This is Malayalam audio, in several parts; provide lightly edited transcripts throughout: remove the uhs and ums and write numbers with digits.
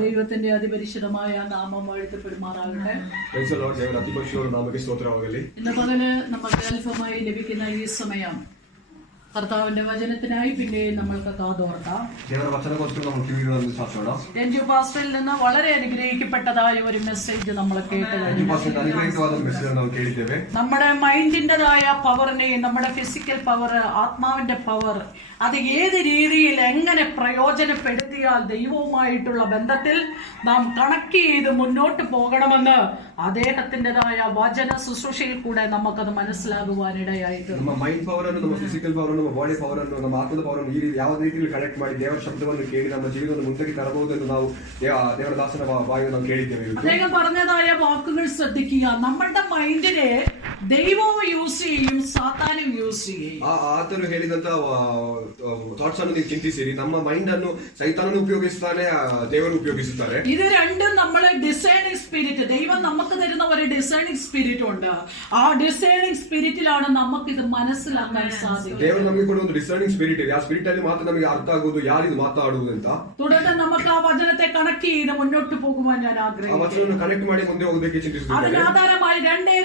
ദൈവത്തിന്റെ അതിപരിശുദ്ധമായ നാമം വാഴ്ത്തപ്പെടുമാറാകട്ടെ. ഇന്ന് പകല് നമുക്ക് അല്പമായി ലഭിക്കുന്ന ഈ സമയം കർത്താവിന്റെ വചനത്തിനായി പിന്നെ നമ്മൾക്ക് കാതോർക്കാം. രഞ്ജു പാസ്റ്ററിൽ നിന്ന് വളരെ അനുഗ്രഹിക്കപ്പെട്ടതായ ഒരു മെസ്സേജ് നമ്മൾ കേട്ട് കഴിഞ്ഞു. നമ്മുടെ മൈൻഡിൻ്റെതായ പവറിനെ, നമ്മുടെ ഫിസിക്കൽ പവർ, ആത്മാവിന്റെ പവർ, അത് ഏത് രീതിയിൽ എങ്ങനെ പ്രയോജനപ്പെടുത്തിയാൽ ദൈവവുമായിട്ടുള്ള ബന്ധത്തിൽ നാം കണക്ട് ചെയ്ത് മുന്നോട്ട് പോകണമെന്ന് അദ്ദേഹത്തിൻ്റെതായ വചന ശുശ്രൂഷയിൽ കൂടെ നമുക്കത് മനസ്സിലാകുവാനിടയായിട്ട് ನಮ್ಮ ಮೈಂಡ್ ಪವರ್ ಅನ್ನು, ನಮ್ಮ ಫಿಸಿಕಲ್ ಪವರ್ ಅನ್ನು, ನಮ್ಮ ಬಾಡಿ ಪವರ್ ಅನ್ನು, ನಮ್ಮ ಆತ್ಮದ ಪವರ್ ಅನ್ನು ಯಾವ ರೀತಿಯಲ್ಲಿ ಕನೆಕ್ಟ್ ಮಾಡಿ ದೇವರ ಶಬ್ದವನ್ನು ಕೇಳಿ ನಮ್ಮ ಜೀವನವನ್ನು ಮುಂದಕ್ಕೆ ತರಬಹುದೆಂದು ನಾವು ದೇವರ ದಾಸನ ಬಾಯಿಯನ್ನು ನಾವು ಕೇಳಿದ್ದೇವೆ. അദ്ദേഹം പറഞ്ഞതായ വാക്കുകൾ ശ്രദ്ധിക്കുക. നമ്മളുടെ മൈൻഡിനെ ദൈവവും യൂസ് ചെയ്യും, സാത്താനും യൂസ് ചെയ്യും. ಆತನು ಹೇಳಿದಂತ ಥಾಟ್ಸ್ ಅನ್ನು ನೀವು ಚಿಂತಿಸಿರಿ. ನಮ್ಮ ಮೈಂಡ್ ಅನ್ನು ಸೈತಾನನು ಉಪಯೋಗಿಸುತ್ತಾನೆ, ದೇವರು ಉಪಯೋಗಿಸುತ್ತಾರೆ. ഇത് രണ്ടും നമ്മളെ ഡിസൈനിങ് സ്പിരിറ്റ്, ദൈവം നമുക്ക് തരുന്ന ഒരു ഡിസൈനിങ് സ്പിരിറ്റ് ഉണ്ട്. ആ ഡിസൈനിങ് സ്പിരിറ്റിലാണ് നമുക്ക് ഇത് മനസ്സിലാക്കാൻ സാധിക്കും. ದೇವರು ನಮಗೆ ಕೊಡುವ ಒಂದು ಡಿಸೈನಿಂಗ್ ಸ್ಪಿರಿಟ್ ಇದೆ. ಆ ಸ್ಪಿರಿಟ್ ಅಲ್ಲಿ ಮಾತ್ರ ನಮಗೆ ಅರ್ಥ ಆಗುವುದು ಯಾರಿದು ಮಾತಾಡುವುದು ಅಂತ. തുടർന്ന് നമുക്ക് ആ വചനത്തെ കണക്ട് ചെയ്ത് മുന്നോട്ട് പോകുവാൻ ഞാൻ ആഗ്രഹിക്കുന്നു. ಆ ವಚನವನ್ನು ಕನೆಕ್ಟ್ ಮಾಡಿ ಮುಂದೆ ಹೋಗಬೇಕು ಚಿಂತಿಸುತ್ತೇನೆ. അതിന് ആധാരമായി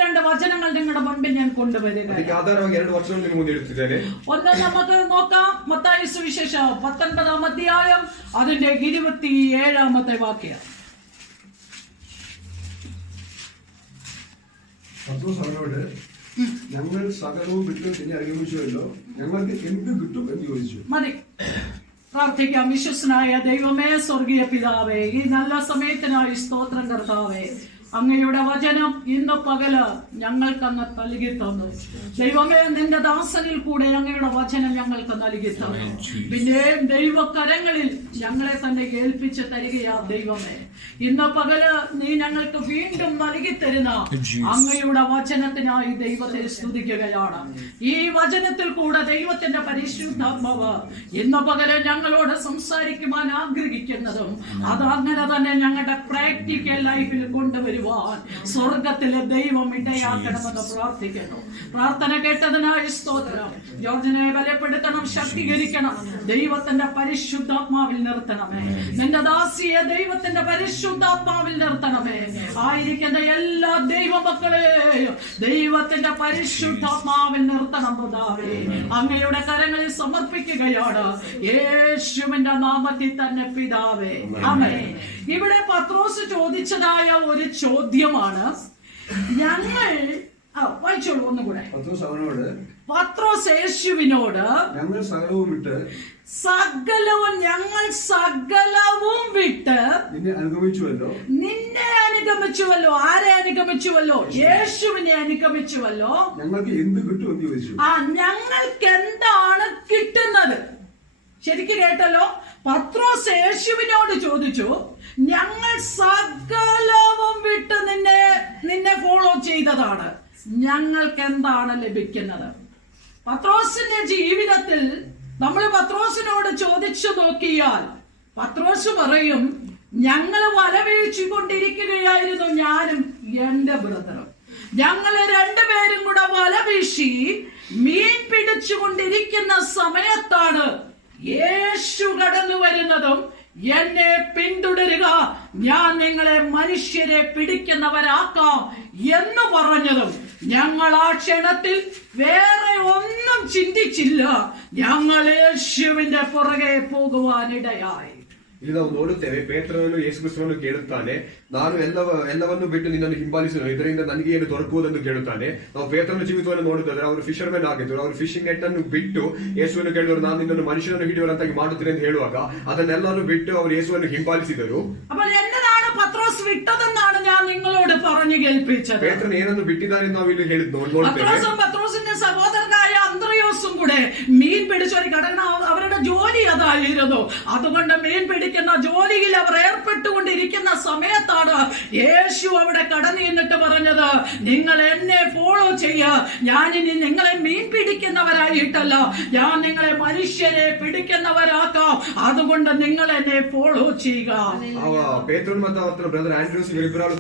രണ്ട് വചനങ്ങൾ നിങ്ങളുടെ മുൻപിൽ ഞാൻ കൊണ്ടുവരിക. ಅದಕ್ಕೆ ಆಧಾರವಾಗಿ 2 ವಚನಗಳನ್ನು ನಿಮ್ಮ ಮುಂದೆ ಇಡುತ್ತಿದ್ದೇನೆ. ഒന്ന് നമുക്ക് നോക്കാം. മത്തായി സുവിശേഷം 19-ാം അധ്യായം അതിന്റെ 27-ാമത്തെ വാക്യം. അവരോട് ഞങ്ങൾ സകലവും വിട്ട് നിന്നെ അനുഗമിച്ചുവല്ലോ, ഞങ്ങൾക്ക് എന്ത് കിട്ടും എന്ന് ചോദിച്ചു. മതി, പ്രാർത്ഥിക്കാം. വിശ്വസനായ ദൈവമേ, സ്വർഗീയ പിതാവേ, ഈ നല്ല സമയത്തിനായി സ്തോത്രം കർത്താവേ. അങ്ങയുടെ വചനം ഇന്ന് പകല് ഞങ്ങൾക്ക് അങ്ങ് നൽകി തന്നു. ദൈവമേ, നിന്റെ ദാസനിൽ കൂടെ അങ്ങയുടെ വചനം ഞങ്ങൾക്ക് നൽകി തന്നു. പിന്നെ ദൈവകരങ്ങളിൽ ഞങ്ങളെ തന്നെ ഏൽപ്പിച്ച് തരികയാ ദൈവമേ. ഇന്ന് പകല് നീ ഞങ്ങൾക്ക് വീണ്ടും നൽകി തരുന്ന അങ്ങയുടെ വചനത്തിനായി ദൈവത്തെ സ്തുതിക്കുകയാണ്. ഈ വചനത്തിൽ കൂടെ ദൈവത്തിന്റെ പരിശുദ്ധാത്മാവ് ഇന്ന് പകല് ഞങ്ങളോട് സംസാരിക്കുവാൻ ആഗ്രഹിക്കുന്നതും അത് അങ്ങനെ തന്നെ ഞങ്ങളുടെ പ്രാക്ടിക്കൽ ലൈഫിൽ കൊണ്ടുവരും സ്വർഗത്തിലെ ദൈവം ഇടയാക്കണമെന്ന് പ്രാർത്ഥിക്കുന്നു. പ്രാർത്ഥന കേട്ടതിനായി സ്തോത്രം. ജോർജിനെ ബലപ്പെടുത്തണം, ശക്തീകരിക്കണം. ദൈവത്തിന്റെ പരിശുദ്ധാത്മാവിൽ നിർത്തണമേ. നിന്റെ ദാസിയെ ദൈവത്തിന്റെ പരിശുദ്ധാത്മാവിൽ നിർത്തണമേ. ആയിരിക്കുന്ന എല്ലാ ദൈവമക്കളെയും ദൈവത്തിന്റെ പരിശുദ്ധാത്മാവിൽ നിർത്തണം പിതാവേ. അങ്ങയുടെ കരങ്ങളിൽ സമർപ്പിക്കുകയാണ് യേശുവിന്റെ നാമത്തിൽ തന്നെ പിതാവേ, ആമേൻ. ഇവിടെ പത്രോസ് ചോദിച്ചതായ ഒരു ചോദ്യമാണ്. ഞങ്ങൾ വായിച്ചോളൂ ഒന്നുകൂടെ. പത്രോസ് യേശുവിനോട് ഞങ്ങൾ സകലവും വിട്ട് ഞങ്ങൾ സകലവും വിട്ട് നിന്നെ അനുഗമിച്ചുവല്ലോ. ആരെ അനുഗമിച്ചുവല്ലോ? യേശുവിനെ അനുഗമിച്ചുവല്ലോ. ഞങ്ങൾക്ക് എന്ത് കിട്ടും എന്ന് ചോദിച്ചു. ഞങ്ങൾക്ക് എന്താണ് കിട്ടുന്നത്? ശരിക്കും കേട്ടല്ലോ. പത്രോസ് യേശുവിനോട് ചോദിച്ചു, ഞങ്ങൾ സകലവും വിട്ട് നിന്നെ ഫോളോ ചെയ്തതാണ്, ഞങ്ങൾക്ക് എന്താണ് ലഭിക്കുന്നത്? പത്രോസിന്റെ ജീവിതത്തിൽ നമ്മൾ പത്രോസിനോട് ചോദിച്ചു നോക്കിയാൽ പത്രോസ് പറയും, ഞങ്ങൾ വലവീഴ്ച കൊണ്ടിരിക്കുകയായിരുന്നു, ഞാനും എന്റെ ബ്രദറും. ഞങ്ങൾ രണ്ടുപേരും കൂടെ വലവീശി മീൻ പിടിച്ചുകൊണ്ടിരിക്കുന്ന സമയത്താണ് യേശു കടന്നു വരുന്നതും എന്നെ പിന്തുടരുക, ഞാൻ നിങ്ങളെ മനുഷ്യരെ പിടിക്കുന്നവരാക്കാം എന്ന് പറഞ്ഞതും ഞങ്ങൾ ആ ക്ഷണത്തിൽ വേറെ ഒന്നും ചിന്തിച്ചില്ല. ഞങ്ങൾ യേശുവിന്റെ പുറകെ പോകുവാനിടയായി. ಇಲ್ಲಿ ನಾವು ನೋಡುತ್ತೇವೆ, ಪೇತ್ರನು ಯೇಸು ಕ್ರಿಸ್ತನನ್ನು ಕೇಳುತ್ತಾನೆ, ನಾನು ಎಲ್ಲವನ್ನು ಬಿಟ್ಟು ನಿನ್ನನ್ನು ಹಿಂಬಾಲಿಸುವ, ಇದರಿಂದ ನನಗೆ ಏನು ದೊರಕುವುದೆಂದು ಕೇಳುತ್ತಾನೆ. ನಾವು ಪೇತ್ರನ ಜೀವಿತವನ್ನು ನೋಡುತ್ತಿದ್ದರೆ ಅವರು ಫಿಶರ್ಮೆನ್ ಆಗಿದ್ದರು. ಅವರು ಫಿಶಿಂಗ್ ನೆಟ್ ಅನ್ನು ಬಿಟ್ಟು ಯೇಸುವನ್ನು ಕೇಳಿದರು, ನಾನು ನಿನ್ನನ್ನು ಮನುಷ್ಯನನ್ನು ಹಿಡಿಯುವಂತಾಗಿ ಮಾಡುತ್ತೇನೆ ಎಂದು ಹೇಳುವಾಗ ಅದನ್ನೆಲ್ಲರೂ ಬಿಟ್ಟು ಅವರು ಯೇಸುವನ್ನು ಹಿಂಬಾಲಿಸಿದರು. പത്രോസ് വിട്ടതെന്നാണ് ഞാൻ നിങ്ങളോട് പറഞ്ഞു കേൾപ്പിച്ചത്. പേത്രൻ ಏನನ್ನು ಬಿಟ್ಟಿದ್ದಾರೆ ನಾವು ಇಲ್ಲಿ ನೋಡುತ್ತೇವೆ. പത്രോസിന്റെ സഹോദരനായ അന്ത്രയോസും കൂടെ മീൻ പിടിച്ചൊരു കടന്ന അവരുടെ ജോലി അതായിരുന്നു. അതുകൊണ്ട് മീൻ പിടിക്കുന്ന ജോലിയിൽ അവർ ഏർപ്പെട്ടുകൊണ്ടിരിക്കുന്ന സമയത്താണ് യേശു അവിടെ കടന്നു എന്നിട്ട് പറഞ്ഞത്, നിങ്ങൾ എന്നെ ഫോളോ ചെയ്യുക, ഞാനിനി നിങ്ങളെ മീൻ പിടിക്കുന്നവരായിട്ടല്ല, ഞാൻ നിങ്ങളെ മനുഷ്യരെ പിടിക്കുന്നവരാക്കാം, അതുകൊണ്ട് നിങ്ങൾ എന്നെ ഫോളോ ചെയ്യുക. ಪೇತ್ರನ್ ಮತ್ತು ಅವರ ಬ್ರದರ್ ಆಂಡ್ರೂಸ್ ಇವರಿಬ್ಬರು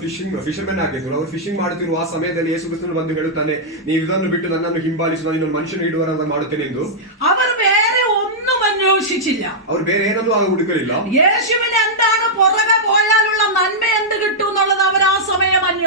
ಫಿಶರ್ಮೆನ್ ಆಗಿದ್ರು. ಅವರು ಫಿಶಿಂಗ್ ಮಾಡುತ್ತಿರುವ ಆ ಸಮಯದಲ್ಲಿ ಯೇಸು ಕ್ರಿಸ್ತನು ಬಂದು ಹೇಳುತ್ತಾನೆ, ನೀವು ಇದನ್ನು ಬಿಟ್ಟು ನನ್ನನ್ನು ಹಿಂಬಾಲಿಸಿ ನಾನು ಇನ್ನೊಂದು ಮನುಷ್ಯನ ಹಿಡುವರಾಗ ಮಾಡುತ್ತೇನೆ ಎಂದು. അവർ വേറെ ഒന്നും അന്വേഷിച്ചില്ല. അവർ ಬೇರೆ ಏನನ್ನೂ ಹುಡುಕಲಿಲ್ಲ. യേശുവിന് എന്താണ് പുറകെ പോയ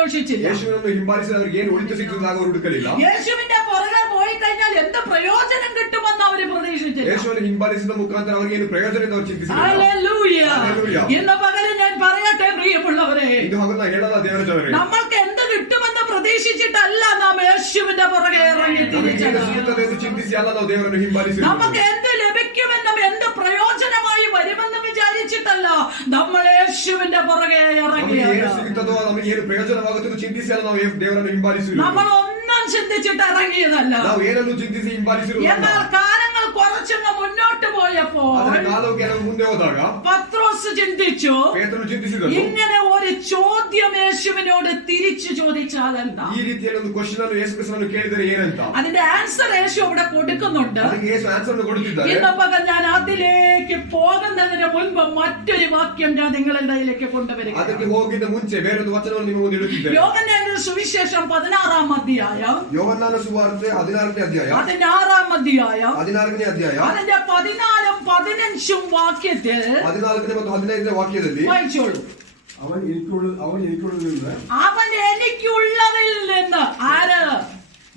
അന്വേഷിച്ചില്ല. യേശുവിനನ್ನು ಹಿಂಬಾಲಿಸಿದ ಅವರಿಗೆ ಏನು ಉಳಿತು ಸಿಕ್ಕಿದಾಗ ಅವರು ಹುಡುಕಲಿಲ್ಲ. യേശുവിന്റെ പുറകെ പോയി കഴിഞ്ഞാൽ എന്ത് പ്രയോജനം കിട്ടുമെന്ന് അവർ പ്രതീക്ഷിച്ചില്ല. യേശുവിനെ ಹಿಂಬಾಲಿಸಿದ ಮುಖಾಂತರ ಅವರಿಗೆ ಏನು ಪ್ರಯೋಜನ ಎಂದು ಅವರು ಚಿಂತಿಸಿದರು. ഹല്ലേലൂയ. ഹല്ലേലൂയ. ഇന്ന് പകരം ഞാൻ പറയട്ടെ പ്രിയമുള്ളവരെ, ಇದು ಹಗಲ ಹೇಳದ ದೇವರ ಜನರೇ, നമ്മൾക്ക് എന്ത് കിട്ടുമെന്ന് പ്രതീക്ഷിച്ചിട്ടല്ല നാം യേശുവിന്റെ പുറകെ ഇറങ്ങി തിരിച്ചത്. ಸಿಗುತ್ತದೆ ಎಂದು ಚಿಂತಿಸಿ ಅಲ್ಲ ನಾವು ದೇವರನ್ನು ಹಿಂಬಾಲಿಸಿದರು. നമുക്ക് എന്ത് ലഭിക്കുമെന്നും എന്ത് പ്രയോജനമായി വരുമെന്ന് വിചാരിച്ചിട്ടല്ല നമ്മൾ യേശുവിന്റെ പുറകെ ನಮಗೆ ഇറങ്ങിയത്. ಏನು ಸಿಗುತ್ತದೋ ನಮಗೆ ಏನು ಪ್ರಯೋಜನವಾಗುತ್ತದೋ ಚಿಂತಿಸಿ ಅಲ್ಲ ನಾವು ದೇವರನ್ನು ಹಿಂಬಾಲಿಸಿದರು. നമ്മൾ ഒന്നും ചിന്തിച്ചിട്ട് ഇറങ്ങിയതല്ല. ನಾವು ಏನನ್ನು ಚಿಂತಿಸಿ ಹಿಂಬಾಲಿಸಿರುವುದಿಲ್ಲ. എന്നാൽ കാലങ്ങൾ കുറച്ചങ്ങ് മുന്നോട്ട് പോയപ്പോൾ ಆದರೆ ಕಾಲವು ಕೆಲವು ಮುಂದೆ ಹೋದಾಗ പത്രോസ് ചിന്തിച്ചു, ಪೇತ್ರನು ಚಿಂತಿಸಿದನು, ഇങ്ങനെ ഒരു ചോദ്യം യേശുവിനോട് തിരിച്ചു ചോദിച്ചാൽ എന്താ? ಈ ರೀತಿಯಲ್ಲಿ ಒಂದು ಕ್ವಶನ್ ಅನ್ನು ಯೇಸು ಕ್ರಿಸ್ತನನ್ನು ಕೇಳಿದರೆ ಏನಂತ അതിന്റെ ആൻസർ യേശു അവിടെ കൊടുക്കുന്നുണ്ട്. ಅದಕ್ಕೆ ಯೇಸು ಆನ್ಸರ್ ಅನ್ನು ಕೊಡುತ್ತಿದ್ದಾರೆ. ഇന്ന് പകൽ ഞാൻ അതിലേക്ക് പോകുന്നതിന് മുൻപ് മറ്റൊരു വാക്യം ഞാൻ നിങ്ങളുടെ ഇടയിലേക്ക് കൊണ്ടുവരിക. ಅದಕ್ಕೆ ಹೋಗಿದ್ದ ಮುಂಚೆ ಬೇರೊಂದು ವಚನವನ್ನು ನಿಮ್ಮ ಮುಂದೆ ಇಡುತ್ತಿದ್ದೇನೆ. യോഹന്നാന്റെ സുവിശേഷം 16-ാം അധ്യായം, ಯೋಹನ್ನನ ಸುವಾರ್ತೆ 16ನೇ ಅಧ್ಯಾಯ, 16-ാം അധ്യായം, 16ನೇ ಅಧ್ಯಾಯ, അതിന്റെ 14-ഉം 15-ഉം വാക്യത്തിൽ 14ನೇ ಮತ್ತು 15ನೇ ವಾಕ್ಯದಲ್ಲಿ വായിച്ചോളൂ. അവൻ എനിക്കുള്ളതിൽ നിന്ന് അവൻ എനിക്കുള്ളതിൽ നിന്ന്, ആര്?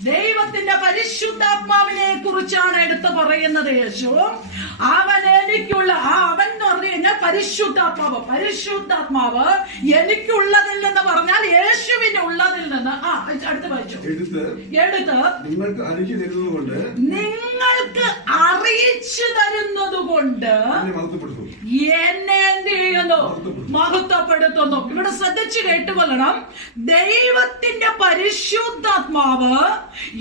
ദൈവത്തിന്റെ പരിശുദ്ധാത്മാവിനെ കുറിച്ചാണ് എടുത്തു പറയുന്നത് യേശു. അവൻ എനിക്കുള്ള, അവൻ എന്ന് പറഞ്ഞു കഴിഞ്ഞാൽ പരിശുദ്ധാത്മാവ്. പരിശുദ്ധാത്മാവ് എനിക്കുള്ളതിൽ നിന്ന് പറഞ്ഞാൽ യേശുവിനുള്ളതിൽ നിന്ന്. അടുത്ത് വായിച്ചു. എടുത്ത് നിങ്ങൾക്ക് അറിയിച്ചു തരുന്നത് കൊണ്ട് നിങ്ങൾക്ക് അറിയിച്ചു തരുന്നത് കൊണ്ട് എന്നെ എന്ത് ചെയ്യുന്നു? മഹത്വപ്പെടുത്തുന്നു. ഇവിടെ ശ്രദ്ധിച്ചു കേട്ടുകൊള്ളണം. ദൈവത്തിന്റെ പരിശുദ്ധാത്മാവ്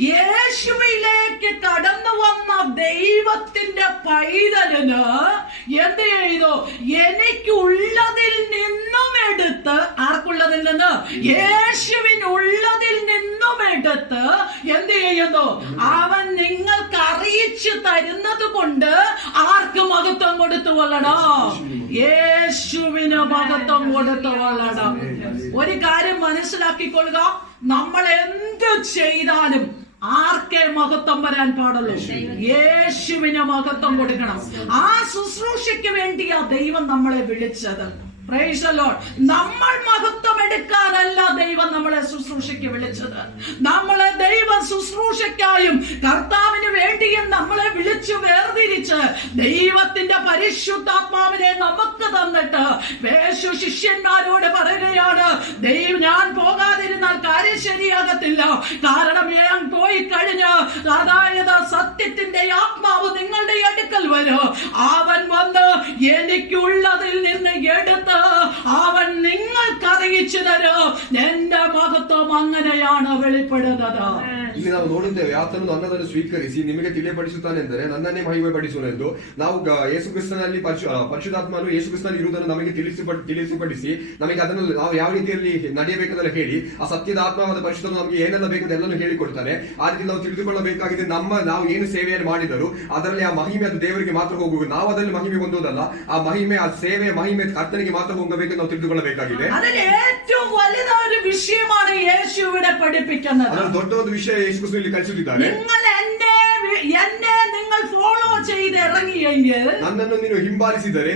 യേശുവിലേക്ക് കടന്നു വന്ന ദൈവത്തിന്റെ പൈതലിന് എന്ത് ചെയ്തു? എനിക്കുള്ളതിൽ നിന്നും എടുത്ത്, ആർക്കുള്ളതിൽ നിന്ന്? യേശുവിനുള്ളതിൽ നിന്നും എടുത്ത് എന്ത് ചെയ്യുന്നു? അവൻ നിങ്ങൾക്ക് അറിയിച്ചു തരുന്നത് കൊണ്ട് ആർക്ക് മഹത്വം കൊടുത്തു കൊള്ളണം? യേശുവിന് മഹത്വം കൊടുത്തു കൊള്ളണം. ഒരു കാര്യം മനസ്സിലാക്കിക്കൊള്ളുക, നമ്മൾ എന്ത് ചെയ്താലും ആർക്കേ മഹത്വം വരാൻ പാടുള്ളൂ? യേശുവിന് മഹത്വം കൊടുക്കണം. ആ ശുശ്രൂഷയ്ക്ക് വേണ്ടിയാ ദൈവം നമ്മളെ വിളിച്ചത്. Praise the Lord. നമ്മൾ മഹത്വം എടുക്കാനല്ല ദൈവം നമ്മളെ ശുശ്രൂഷയ്ക്ക് വിളിച്ചത്. നമ്മളെ ദൈവം ശുശ്രൂഷയ്ക്കായും കർത്താവിന് വേണ്ടിയും നമ്മളെ വിളിച്ചു വേർതിരിച്ച് ദൈവത്തിന്റെ പരിശുദ്ധാത്മാവിനെ നമുക്ക് തന്നിട്ട് യേശു ശിഷ്യന്മാരോട് പറയുകയാണ്, ഞാൻ പോകാതിരുന്നാൽ കാര്യം ശരിയാകത്തില്ല. കാരണം ഞാൻ പോയി കഴിഞ്ഞ്, അതായത് സത്യത്തിന്റെ ആത്മാവ് നിങ്ങളുടെ അടുക്കൽ വരും. അവൻ വന്ന് എനിക്കുള്ളതിൽ നിന്ന് എടുത്ത് അവൻ നിങ്ങൾക്ക് അറിയിച്ചു തരും. എന്റെ മഹത്വം അങ്ങനെയാണ് വെളിപ്പെടുന്നത്. ಇಲ್ಲಿ ನಾವು ನೋಡಿದ್ದೇವೆ, ಆತನು ನನ್ನದನ್ನು ಸ್ವೀಕರಿಸಿ ನಿಮಗೆ ತಿಳಿಯಪಡಿಸುತ್ತಾನೆಂದರೆ ನನ್ನನ್ನೇ ಮಹಿಮೆ ಪಡಿಸುವನೆಂದು. ನಾವು ಯೇಸು ಕ್ರಿಸ್ತನಲ್ಲಿ ಪರಿಶುದ್ಧಾತ್ಮನು ಯೇಸು ಕ್ರಿಸ್ತನಲ್ಲಿ ಇರುವುದನ್ನು ನಮಗೆ ತಿಳಿಸಿಪಡಿಸಿ ನಮಗೆ ಅದನ್ನು ನಾವು ಯಾವ ರೀತಿಯಲ್ಲಿ ನಡೆಯಬೇಕಂತ ಹೇಳಿ ಆ ಸತ್ಯದ ಆತ್ಮವಾದ ಪರಿಶುದ್ಧನು ನಮಗೆ ಏನೆಲ್ಲ ಬೇಕು ಎಲ್ಲನೂ ಹೇಳಿಕೊಡ್ತಾನೆ. ಆ ರೀತಿ ನಾವು ತಿಳಿದುಕೊಳ್ಳಬೇಕಾಗಿದೆ. ನಾವು ಏನು ಸೇವೆಯನ್ನು ಮಾಡಿದರು ಅದರಲ್ಲಿ ಆ ಮಹಿಮೆ ಅದು ದೇವರಿಗೆ ಮಾತ್ರ ಹೋಗುವುದು. ನಾವು ಅದರಲ್ಲಿ ಮಹಿಮೆ ಹೊಂದುವುದಲ್ಲ, ಆ ಮಹಿಮೆ, ಆ ಸೇವೆ ಮಹಿಮೆ ಕರ್ತನಿಗೆ ಮಾತ್ರ ಹೋಗಬೇಕು ನಾವು ತಿಳಿದುಕೊಳ್ಳಬೇಕಾಗಿದೆ. അതിൽ ഏറ്റവും വലിയൊരു വിഷയമാണ് യേശു ഇവിടെ പഠിപ്പിക്കുന്നത്. ಅದರ ದೊಡ್ಡ ಒಂದು ವಿಷಯ ಯೇಸು ಕ್ರಿಸ್ತನಲ್ಲಿ ಕಲಿಸುತ್ತಿದ್ದಾರೆ. നിങ്ങൾ ഫോളോ ചെയ്ത് ഇറങ്ങിയെങ്കിൽ ನನ್ನನ್ನು ನೀನು ಹಿಂಬಾಲಿಸಿದರೆ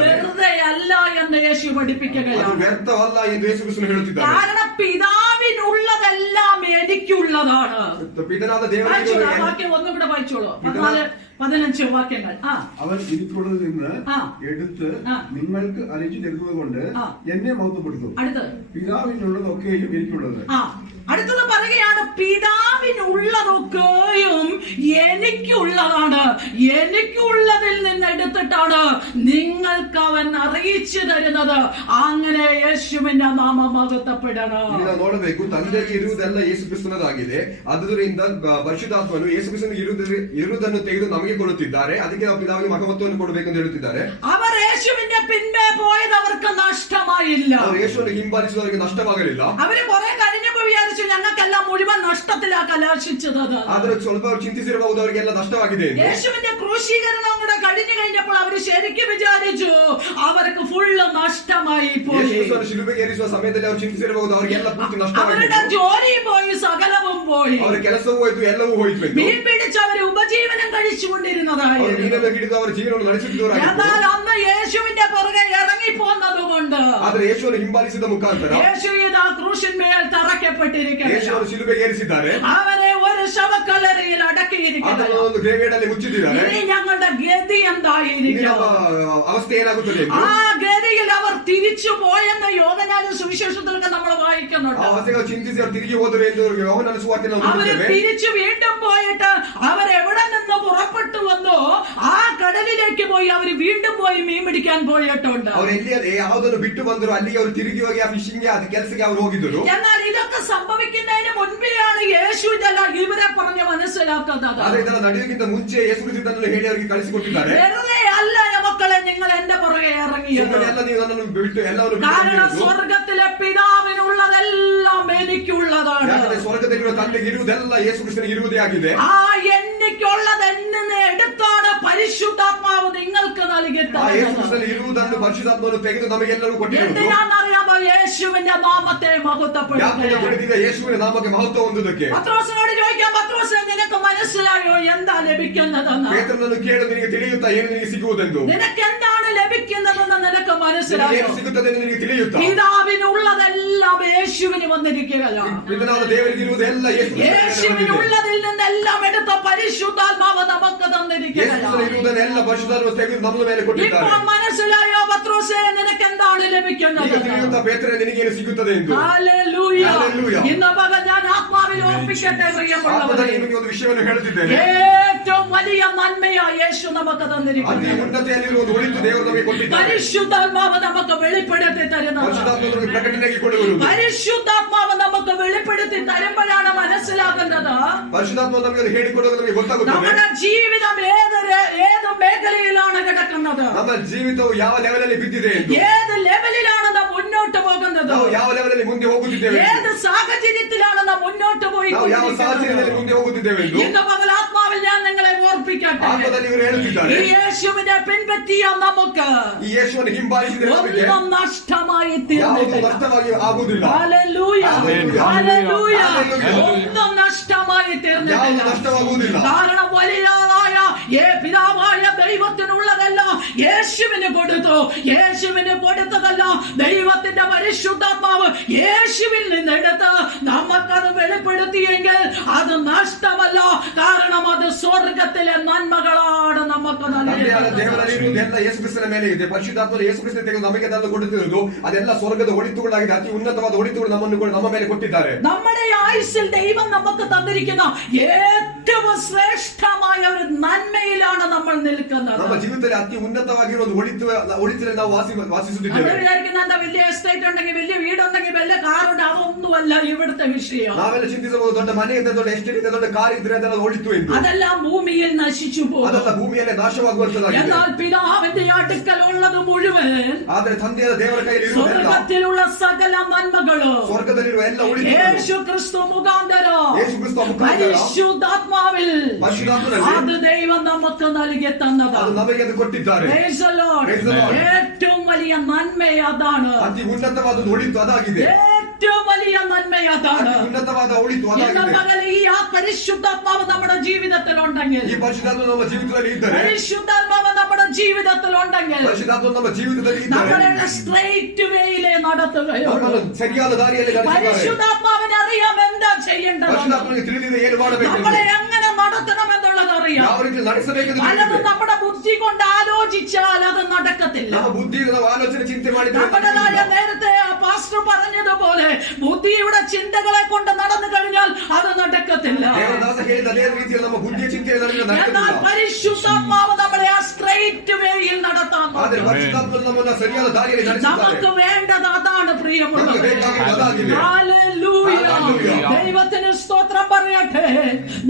വെറുതെ അല്ല എന്ന് യേശു പഠിപ്പിക്കുകയാണ്. ವ್ಯರ್ಥವಲ್ಲ ಎಂದು ಯೇಸು ಕ್ರಿಸ್ತನು ಹೇಳುತ್ತಿದ್ದಾರೆ. കാരണം പിതാവിനുള്ളതെല്ലാം എനിക്കുള്ളതാണ്. പിതാവാದ ದೇವರಿಗೆ വാക്യം ഒന്നും കൂടെ വായിച്ചോളൂ. 14-15 വാക്യങ്ങൾ. അവൻ എനിക്കുള്ളതിൽ നിന്ന് എടുത്ത് നിങ്ങൾക്ക് അറിയിച്ചു തരുന്നത് കൊണ്ട് എന്നെ മഹത്വപ്പെടുത്തും. അടുത്ത് പിതാവിനുള്ളതൊക്കെയും എനിക്കുള്ളത്. അടുത്തത് പറയുകയാണ്, പിതാവിനുള്ളതൊക്കെയും എനിക്കുള്ളതാണ്. എനിക്കുള്ളതിൽ നിന്ന് എടുത്തിട്ടാണ് നിങ്ങൾക്ക് അവൻ അറിയിച്ചു തരുന്നത്. അങ്ങനെ യേശുവിന്റെ നാമം മഹത്വപ്പെടണം. ನಾವು ನೋಡಬೇಕು, ತಂದೆಗೆ ಇರುವುದೆಲ್ಲ ಯೇಸು ಕ್ರಿಸ್ತನದಾಗಿದೆ. ಆದ್ದರಿಂದ ಪರಿಶುದ್ಧಾತ್ಮನು ಯೇಸು ಕ್ರಿಸ್ತನಿಗೆ ಇರುವುದನ್ನು ತೆಗೆದು ನಮಗೆ ಕೊಡುತ್ತಿದ್ದಾರೆ. ಅದಕ್ಕೆ ನಾವು ಪಿತಾವಿಗೆ ಮಹತ್ವವನ್ನು ಕೊಡಬೇಕೆಂದು ಹೇಳುತ್ತಿದ್ದಾರೆ. അവർ യേശുവിന്റെ പിൻപേ പോയത് അവർക്ക് നഷ്ടമായില്ല. യേശുവിനെ ಹಿಂಬಾಲಿಸುವವರಿಗೆ ನಷ್ಟವಾಗಲಿಲ್ಲ. അവര് കുറെ കഴിഞ്ഞപ്പോൾ വിചാരിച്ചു ഞങ്ങൾക്കെല്ലാം മുഴുവൻ നഷ്ടത്തിലാ കലാശിച്ചത്. ಆದ್ರೆ ಸ್ವಲ್ಪ ಅವರು ಚಿಂತಿಸಿರಬಹುದು, ಅವರಿಗೆಲ್ಲ ನಷ್ಟವಾಗಿದೆ. യേശുവിന്റെ ക്രൂശീകരണം കൂടെ കഴിഞ്ഞു കഴിഞ്ഞപ്പോൾ അവർ ശരിക്കും വിചാരിച്ചു അവർക്ക് ഫുള്ള് നഷ്ടമായി പോയി. ಶಿಲುಬೆಗೆ ಏರಿಸುವ ಸಮಯದಲ್ಲಿ ಅವರು ಚಿಂತಿಸಿರಬಹುದು, ಅವರಿಗೆಲ್ಲ ಪೂರ್ತಿ ನಷ್ಟವಾಗಿದೆ. അവരുടെ ജോലി പോയി, സകലവും പോയി. ಅವರ ಕೆಲಸವೂ ಹೋಯಿತು, ಎಲ್ಲವೂ ಹೋಯಿತು. മീൻ പിടിച്ച് അവർ ഉപജീവനം കഴിച്ചുകൊണ്ടിരുന്നതായിരുന്നു. ಹಿಡಿದು ಅವರ ಜೀವನವನ್ನು ನಡೆಸುತ್ತಿದ್ದವರಾಗಿದ್ದರು. എന്നാൽ അന്ന് യേശുവിന്റെ പുറകെ ഇറങ്ങിപ്പോന്നത് കൊണ്ട് ಆದ್ರೆ ಯೇಸುವನ್ನು ಹಿಂಬಾಲಿಸಿದ ಮುಖಾಂತರ യേശു ഇതാ ക്രൂശിന്മേൽ തറയ്ക്കപ്പെട്ടിരിക്കുന്നു. ಯೇಸುವನ್ನು ಶಿಲುಬೆಗೆ ಏರಿಸಿದ್ದಾರೆ. അവനെ ഒരു ശവക്കല്ലറയിൽ അടക്കിയിരിക്കുന്നു. ಅದನ್ನು ಒಂದು ಗ್ರೇವೇಡ್ ಅಲ್ಲಿ ಮುಚ್ಚಿದ್ದಾರೆ. ഇനി ഞങ്ങളുടെ ഗതി എന്തായിരിക്കും? ಅವಸ್ಥೆ ಏನಾಗುತ್ತದೆ? ആ ഗതിയിൽ അവർ തിരിച്ചു പോയെന്ന് യോഹന്നാന്റെ സുവിശേഷത്തിലൊക്കെ നമ്മൾ വായിക്കുന്നുണ്ട്. ചിന്തിಸಿ ಅವರು ತಿರುಗಿ ಹೋದರು ಎಂದು യോഹന്നാನ ಸುವಾರ್ತೆಯಲ್ಲಿ ನಾವು അവര് ನೋಡುತ್ತೇವೆ. തിരിച്ചു വീണ്ടും പോയിട്ട് അവരെവിടെ നിന്ന് പുറപ്പെട്ടു വന്നോ ആ കടലിലേക്ക് പോയി അവർ വീണ്ടും പോയി മീൻ പിടിക്കാൻ പോയിട്ടുണ്ട്. ಅವರು ಎಲ್ಲಿ ಯಾವುದನ್ನು ಬಿಟ್ಟು ಬಂದರು ಅಲ್ಲಿಗೆ ಅವರು ತಿರುಗಿ ಹೋಗಿ ಆ ಫಿಶಿಂಗ್ ಆ ಕೆಲಸಕ್ಕೆ ಅವರು ಹೋಗಿದ್ದರು. എന്നാൽ ഇതൊക്കെ സംഭവിക്കുന്നതിന് മുൻപെയാണ് യേശു ഇതെല്ലാം ഇവരെ പറഞ്ഞ് മനസ്സിലാക്കുന്നത്. ಆದ್ರೆ ಇದೆಲ್ಲ ನಡೆಯುವುದಕ್ಕಿಂತ ಮುಂಚೆ ಯೇಸು ಕ್ರಿಸ್ತನನ್ನು ಹೇಳಿ ಅವರಿಗೆ ಕಳಿಸಿಕೊಟ್ಟಿದ್ದಾರೆ. വെറുതെ അല്ല മക്കളെ നിങ്ങൾ എന്റെ പുറകെ ഇറങ്ങിയത്. ಎಲ್ಲ ನೀವು ನನ್ನನ್ನು ಬಿಟ್ಟು ಎಲ್ಲವನ್ನು കാരണം സ്വർഗത്തിലെ പിതാവിനുള്ളതെല്ലാം എനിക്കുള്ളതാണ്. ಯಾಕಂದ್ರೆ ಸ್ವರ್ಗದಲ್ಲಿರುವ ತಂದೆಗೆ ಇರುವುದೆಲ್ಲ ಯೇಸು ಕ್ರಿಸ್ತನಿಗೆ ಇರುವುದೇ ಆಗಿದೆ. ആ എനിക്കുള്ളത് എന്നെ എടുത്താണ് പരിശുദ്ധാത്മാവ് നിങ്ങൾക്ക് നൽകിയിട്ടുണ്ട്. ಯೇಸು ಕ್ರಿಸ್ತನಲ್ಲಿ ಇರುವುದನ್ನು ಪರಿಶುದ್ಧಾತ್ಮವನ್ನು ತೆಗೆದು ನಮಗೆಲ್ಲರೂ ಕೊಟ್ಟಿರುವುದು. എന്തിനാണെന്നറിയാമോ? യേശുവിന്റെ നാമത്തെ മഹത്വപ്പെടുത്തുക. ಯೇಸುವಿನ ನಾಮಕ್ಕೆ ಮಹತ್ವ ಹೊಂದುವುದಕ್ಕೆ. പത്രോസിനോട് ചോദിക്കാം, പത്രോസേ നിനക്ക് മനസ്സിലായോ എന്താ ലഭിക്കുന്നതെന്ന്? ಪೇತ್ರನನ್ನು ಕೇಳು, ನಿನಗೆ ತಿಳಿಯುತ್ತಾ ಏನು ನಿನಗೆ ಸಿಗುವುದೆಂದು? നിനക്ക് എന്താണ് ലഭിക്കുന്നതെന്ന് നിനക്ക് മനസ്സിലായോ? ಏನು ಸಿಗುತ್ತದೆ ಎಂದು ನಿನಗೆ ತಿಳಿಯುತ್ತಾ? പിതാവിനുള്ളതെല്ലാം യേശുവിന് വന്നിരിക്കുകയാണ്. പിതാവാದ ದೇವರಿಗೆ ಇರುವುದೆಲ್ಲ യേശുവിനുള്ളതിൽ നിന്നെല്ലാം എടുത്ത പരിശുദ്ധാത്മാവ് നമുക്ക് തന്നിരിക്കുകയാണ്. ಇರುವುದನ್ನೆಲ್ಲ ಪರಿಶುದ್ಧಾತ್ಮ ತೆಗೆದು ನಮ್ಮ ಮೇಲೆ ಕೊಟ್ಟಿದ್ದಾರೆ. ഇപ്പോൾ മനസ്സിലായോ പത്രോസേ നിനക്ക് എന്താണ് ലഭിക്കുന്നത്? ಈಗ ತಿಳಿಯುತ್ತಾ ಪೇತ್ರನೇ ನಿನಗೇನು ಸಿಗುತ್ತದೆ ಎಂದು? ഹല്ലേലൂയ. ഹല്ലേലൂയ. ഇന്ന് പകൽ ഞാൻ ആത്മാവിൽ ഓർപ്പിക്കട്ടെ പ്രിയമുള്ളവരെ, ನಿಮಗೆ ಒಂದು ವಿಷಯವನ್ನು ಹೇಳುತ್ತಿದ್ದೇನೆ. ഏറ്റവും വലിയ നന്മയാ യേശു നമുക്ക് ಅತಿ തന്നിരിക്കുന്നത്. ಉನ್ನತೆಯಲ್ಲಿರುವ ಒಂದು ಒಳಿತು ದೇವರು ನಮಗೆ ಕೊಟ್ಟಿದ್ದಾರೆ. പരിശുദ്ധാത്മാവ് നമുക്ക് വെളിപ്പെടുത്തി തരുന്നത്. ಪರಿಶುದ್ಧಾತ್ಮನು ಪ್ರಕಟಣೆಗೆ ಕೊಡುವುದು. പരിശുദ്ധാത്മാവ് നമുക്ക് വെളിപ്പെടുത്തി തരുമ്പോഴാണ് മനസ്സിലാക്കുന്നത് ಪರಿಶುದ್ಧಾತ್ಮ ನಮಗೆ ಅದು ಹೇಳಿಕೊಡುವಾಗ ನಮಗೆ ಗೊತ್ತಾಗುತ್ತದೆ നമ്മുടെ ജീവിതം ഏത് മേഖലയിലാണ് കിടക്കുന്നത്, ನಮ್ಮ ಜೀವಿತವು ಯಾವ ಲೆವೆಲ್ ಬಿದ್ದಿದೆ ಎಂದು, ഏത് ലെവലിലാണ് നാം മുന്നോട്ട് പോകുന്നത്, ನಾವು ಯಾವ ಲೆವೆಲ್ ಮುಂದೆ ಹೋಗುತ್ತಿದ್ದೇವೆ, ഏത് സാഹചര്യത്തിലാണ് നാം മുന്നോട്ട് പോയി ನಾವು ಯಾವ ಸಾಹಚರ್ಯದಲ್ಲಿ ಮುಂದೆ ಹೋಗುತ್ತಿದ್ದೇವೆ ಎಂದು ഇന്ന് പകൽ ആത്മാവിൽ ഞാൻ നിങ്ങളെ ഓർപ്പിക്കട്ടെ. ಆತ್ಮದಲ್ಲಿ ಇವರು ಹೇಳುತ್ತಿದ್ದಾರೆ. ഈ യേശുവിനെ പിൻപറ്റിയ നമുക്ക് ಈ ಯೇಸುವನ್ನು ಹಿಂಬಾಲಿಸಿದ ನಮಗೆ ഒന്നും നഷ്ടമായി ಯಾವುದು തീർന്നില്ല. ನಷ್ಟವಾಗಿ ಆಗುವುದಿಲ್ಲ. Hallelujah, hallelujah. ഹല്ലേലൂയ. ഒന്നും നഷ്ടമായി ಯಾವುದು തീർന്നില്ല. ನಷ್ಟವಾಗುವುದಿಲ್ಲ. കാരണം വലിയതായ പിതാവായ ദൈവത്തിനുള്ളതെല്ലാം യേശുവിന് കൊടുത്തു. യേശുവിന് കൊടുത്തതല്ല ദൈവത്തിന്റെ പരിശുദ്ധാത്മാവ് യേശുവിൽ നിന്നെടുത്ത് നമുക്കത് വെളിപ്പെടുത്തിയെങ്കിൽ അത് നഷ്ടമല്ല. കാരണം അത് സ്വർഗത്തിലെ നന്മകളാണ് നമുക്ക് നൽകിയത്. ದೇವರಲ್ಲಿ ಇರುವುದೆಲ್ಲ ಯೇಸು ಕ್ರಿಸ್ತನ ಮೇಲೆ ಇದೆ. ಪರಿಶುದ್ಧಾತ್ಮನು ಯೇಸು ಕ್ರಿಸ್ತನ ತೆಗೆದು ನಮಗೆ ಅದನ್ನು ಕೊಡುತ್ತಿರುವುದು ಅದೆಲ್ಲ ಸ್ವರ್ಗದ ಒಳಿತುಗಳಾಗಿದೆ. ಅತಿ ಉನ್ನತವಾದ ಒಳಿತುಗಳು ನಮ್ಮ ಮೇಲೆ ಕೊಟ್ಟಿದ್ದಾರೆ. നമ്മുടെ ആയുസ്സിൽ ദൈവം നമുക്ക് തന്നിരിക്കുന്ന ഏറ്റവും ശ്രേഷ്ഠമായ ഒരു നന്മയിലാണ് നമ്മൾ നിൽക്കുന്നത്. ನಮ್ಮ ಜೀವಿತದಲ್ಲಿ ಅತಿ ಉನ್ನತವಾಗಿರುವ ಒಂದು ಒಳಿತಿನಲ್ಲಿ ನಾವು ವಾಸಿಸುತ್ತಿದ್ದೇವೆ. എന്താ വലിയ എസ്റ്റേറ്റ് ഉണ്ടെങ്കിൽ, വലിയ വീടുണ്ടെങ്കിൽ, വലിയ കാറുണ്ട്, അതൊന്നുമല്ല ഇവിടുത്തെ വിഷയം. ನಾವೆಲ್ಲ ಚಿಂತಿಸಬಹುದು ದೊಡ್ಡ ಮನೆ ಇದೆ, ದೊಡ್ಡ ಎಸ್ಟೇಟ್ ಇದೆ, ದೊಡ್ಡ ಕಾರ್ ಇದ್ರೆ ಅದೆಲ್ಲ ಒಳಿತು ಎಂದು. അതെല്ലാം ഭൂമിയിൽ നശിച്ചു പോകും. ಅದೆಲ್ಲ ಭೂಮಿಯಲ್ಲೇ ನಾಶವಾಗುವಂತದ್ದಾಗಿದೆ. എന്നാൽ പിതാവിന്റെ അടുക്കൽ ഉള്ളത് മുഴുവൻ, ಆದ್ರೆ ತಂದೆಯಾದ ದೇವರ ಕೈಯಲ್ಲಿ ಇರುವುದೆಲ್ಲ, സ്വർഗത്തിലുള്ള സകല നന്മകളും ಸ್ವರ್ಗದಲ್ಲಿರುವ ಎಲ್ಲ ಒಳಿತು യേശു ക്രിസ്തു മുഖാന്തരം ಯೇಸು ಕ್ರಿಸ್ತ ಮುಖಾಂತರ പരിശുദ്ധാത്മാവിൽ ಪರಿಶುದ್ಧಾತ್ಮನಲ್ಲಿ അത് ദൈവം നമുക്ക് നൽകി തന്നത്. ಅದು ನಮಗೆ ಅದು ಕೊಟ್ಟಿದ್ದಾರೆ. Praise the Lord. Praise the Lord. ഏറ്റവും വലിയ നന്മ അതാണ്. ಅತಿ ಉನ್ನತವಾದ ಒಳಿತು ಅದಾಗಿದೆ. ഏറ്റവും വലിയ നന്മ അതാണ്. ಅತಿ ಉನ್ನತವಾದ ಒಳಿತು ഇന്ന് ಅದಾಗಿದೆ. പകൽ ഈ പരിശുദ്ധാത്മാവ് നമ്മുടെ ജീവിതത്തിലുണ്ടെങ്കിൽ, ಈ ಪರಿಶುದ್ಧಾತ್ಮ ನಮ್ಮ ಜೀವಿತದಲ್ಲಿ ಇದ್ದರೆ, പരിശുദ്ധാത്മാവ് നമ്മുടെ ജീവിതത്തിലുണ്ടെങ്കിൽ ಪರಿಶುದ್ಧಾತ್ಮ ನಮ್ಮ ಜೀವಿತದಲ್ಲಿ ಇದ್ದರೆ നമ്മളെ സ്ട്രൈറ്റ് വേയിലേ നടത്തുകയുള്ളൂ. ನಮ್ಮನ್ನು ಸರಿಯಾದ ದಾರಿಯಲ್ಲಿ ನಡೆಸುತ್ತಾರೆ. പരിശുദ്ധാത്മാവിന് അറിയാം എന്താ ചെയ്യേണ്ടത്, ಪರಿಶುದ್ಧಾತ್ಮನಿಗೆ ತಿಳಿದಿದೆ ಏನು ಮಾಡಬೇಕು, നമ്മളെ എങ്ങനെ നടത്തണം എന്നുള്ളത് അറിയാം. ಯಾವ ರೀತಿ ನಡೆಸಬೇಕೆಂದು അല്ലാതെ ತಿಳಿದಿದೆ. നമ്മുടെ ബുദ്ധി കൊണ്ട് ആലോചിച്ചാൽ അത് നടക്കത്തില്ല. ನಮ್ಮ ബുദ്ധിಯಿಂದ ನಾವು ಆಲೋಚನೆ ಚಿಂತೆ ಮಾಡಿದ್ರೆ നമ്മുടേതായ നേരത്തെ പാസ്റ്റർ പറഞ്ഞതുപോലെ ബുദ്ധിയുടെ ചിന്തകളെ കൊണ്ട് നടന്നു കഴിഞ്ഞാൽ അത് നടക്കത്തില്ല. ದೇವದಾಸ ಹೇಳಿದ ಅದೇ ರೀತಿಯಲ್ಲಿ ನಮ್ಮ ಬುದ್ಧಿಯ ಚಿಂತೆಯಲ್ಲಿ എന്നാൽ ನಡೆಯುವುದಿಲ್ಲ. പരിശുദ്ധാത്മാവ് നമ്മളെ ആ സ്ട്രൈറ്റ് വേയിൽ നടത്താൻ ಆದರೆ ಪರಿಶುದ್ಧಾತ್ಮ ನಮ್ಮನ್ನು ಸರಿಯಾದ ದಾರಿಯಲ್ಲಿ ನಡೆಸುತ್ತಾರೆ. നമുക്ക് വേണ്ടത് അതാണ് ನಮಗೆ പ്രിയമുള്ളവരെ. ಬೇಕಾಗಿರುವುದು ಅದಾಗಿದೆ. ഹല്ലേലൂയ. ഹല്ലേലൂയ. ദൈവത്തിന് സ്തോത്രം പറയട്ടെ.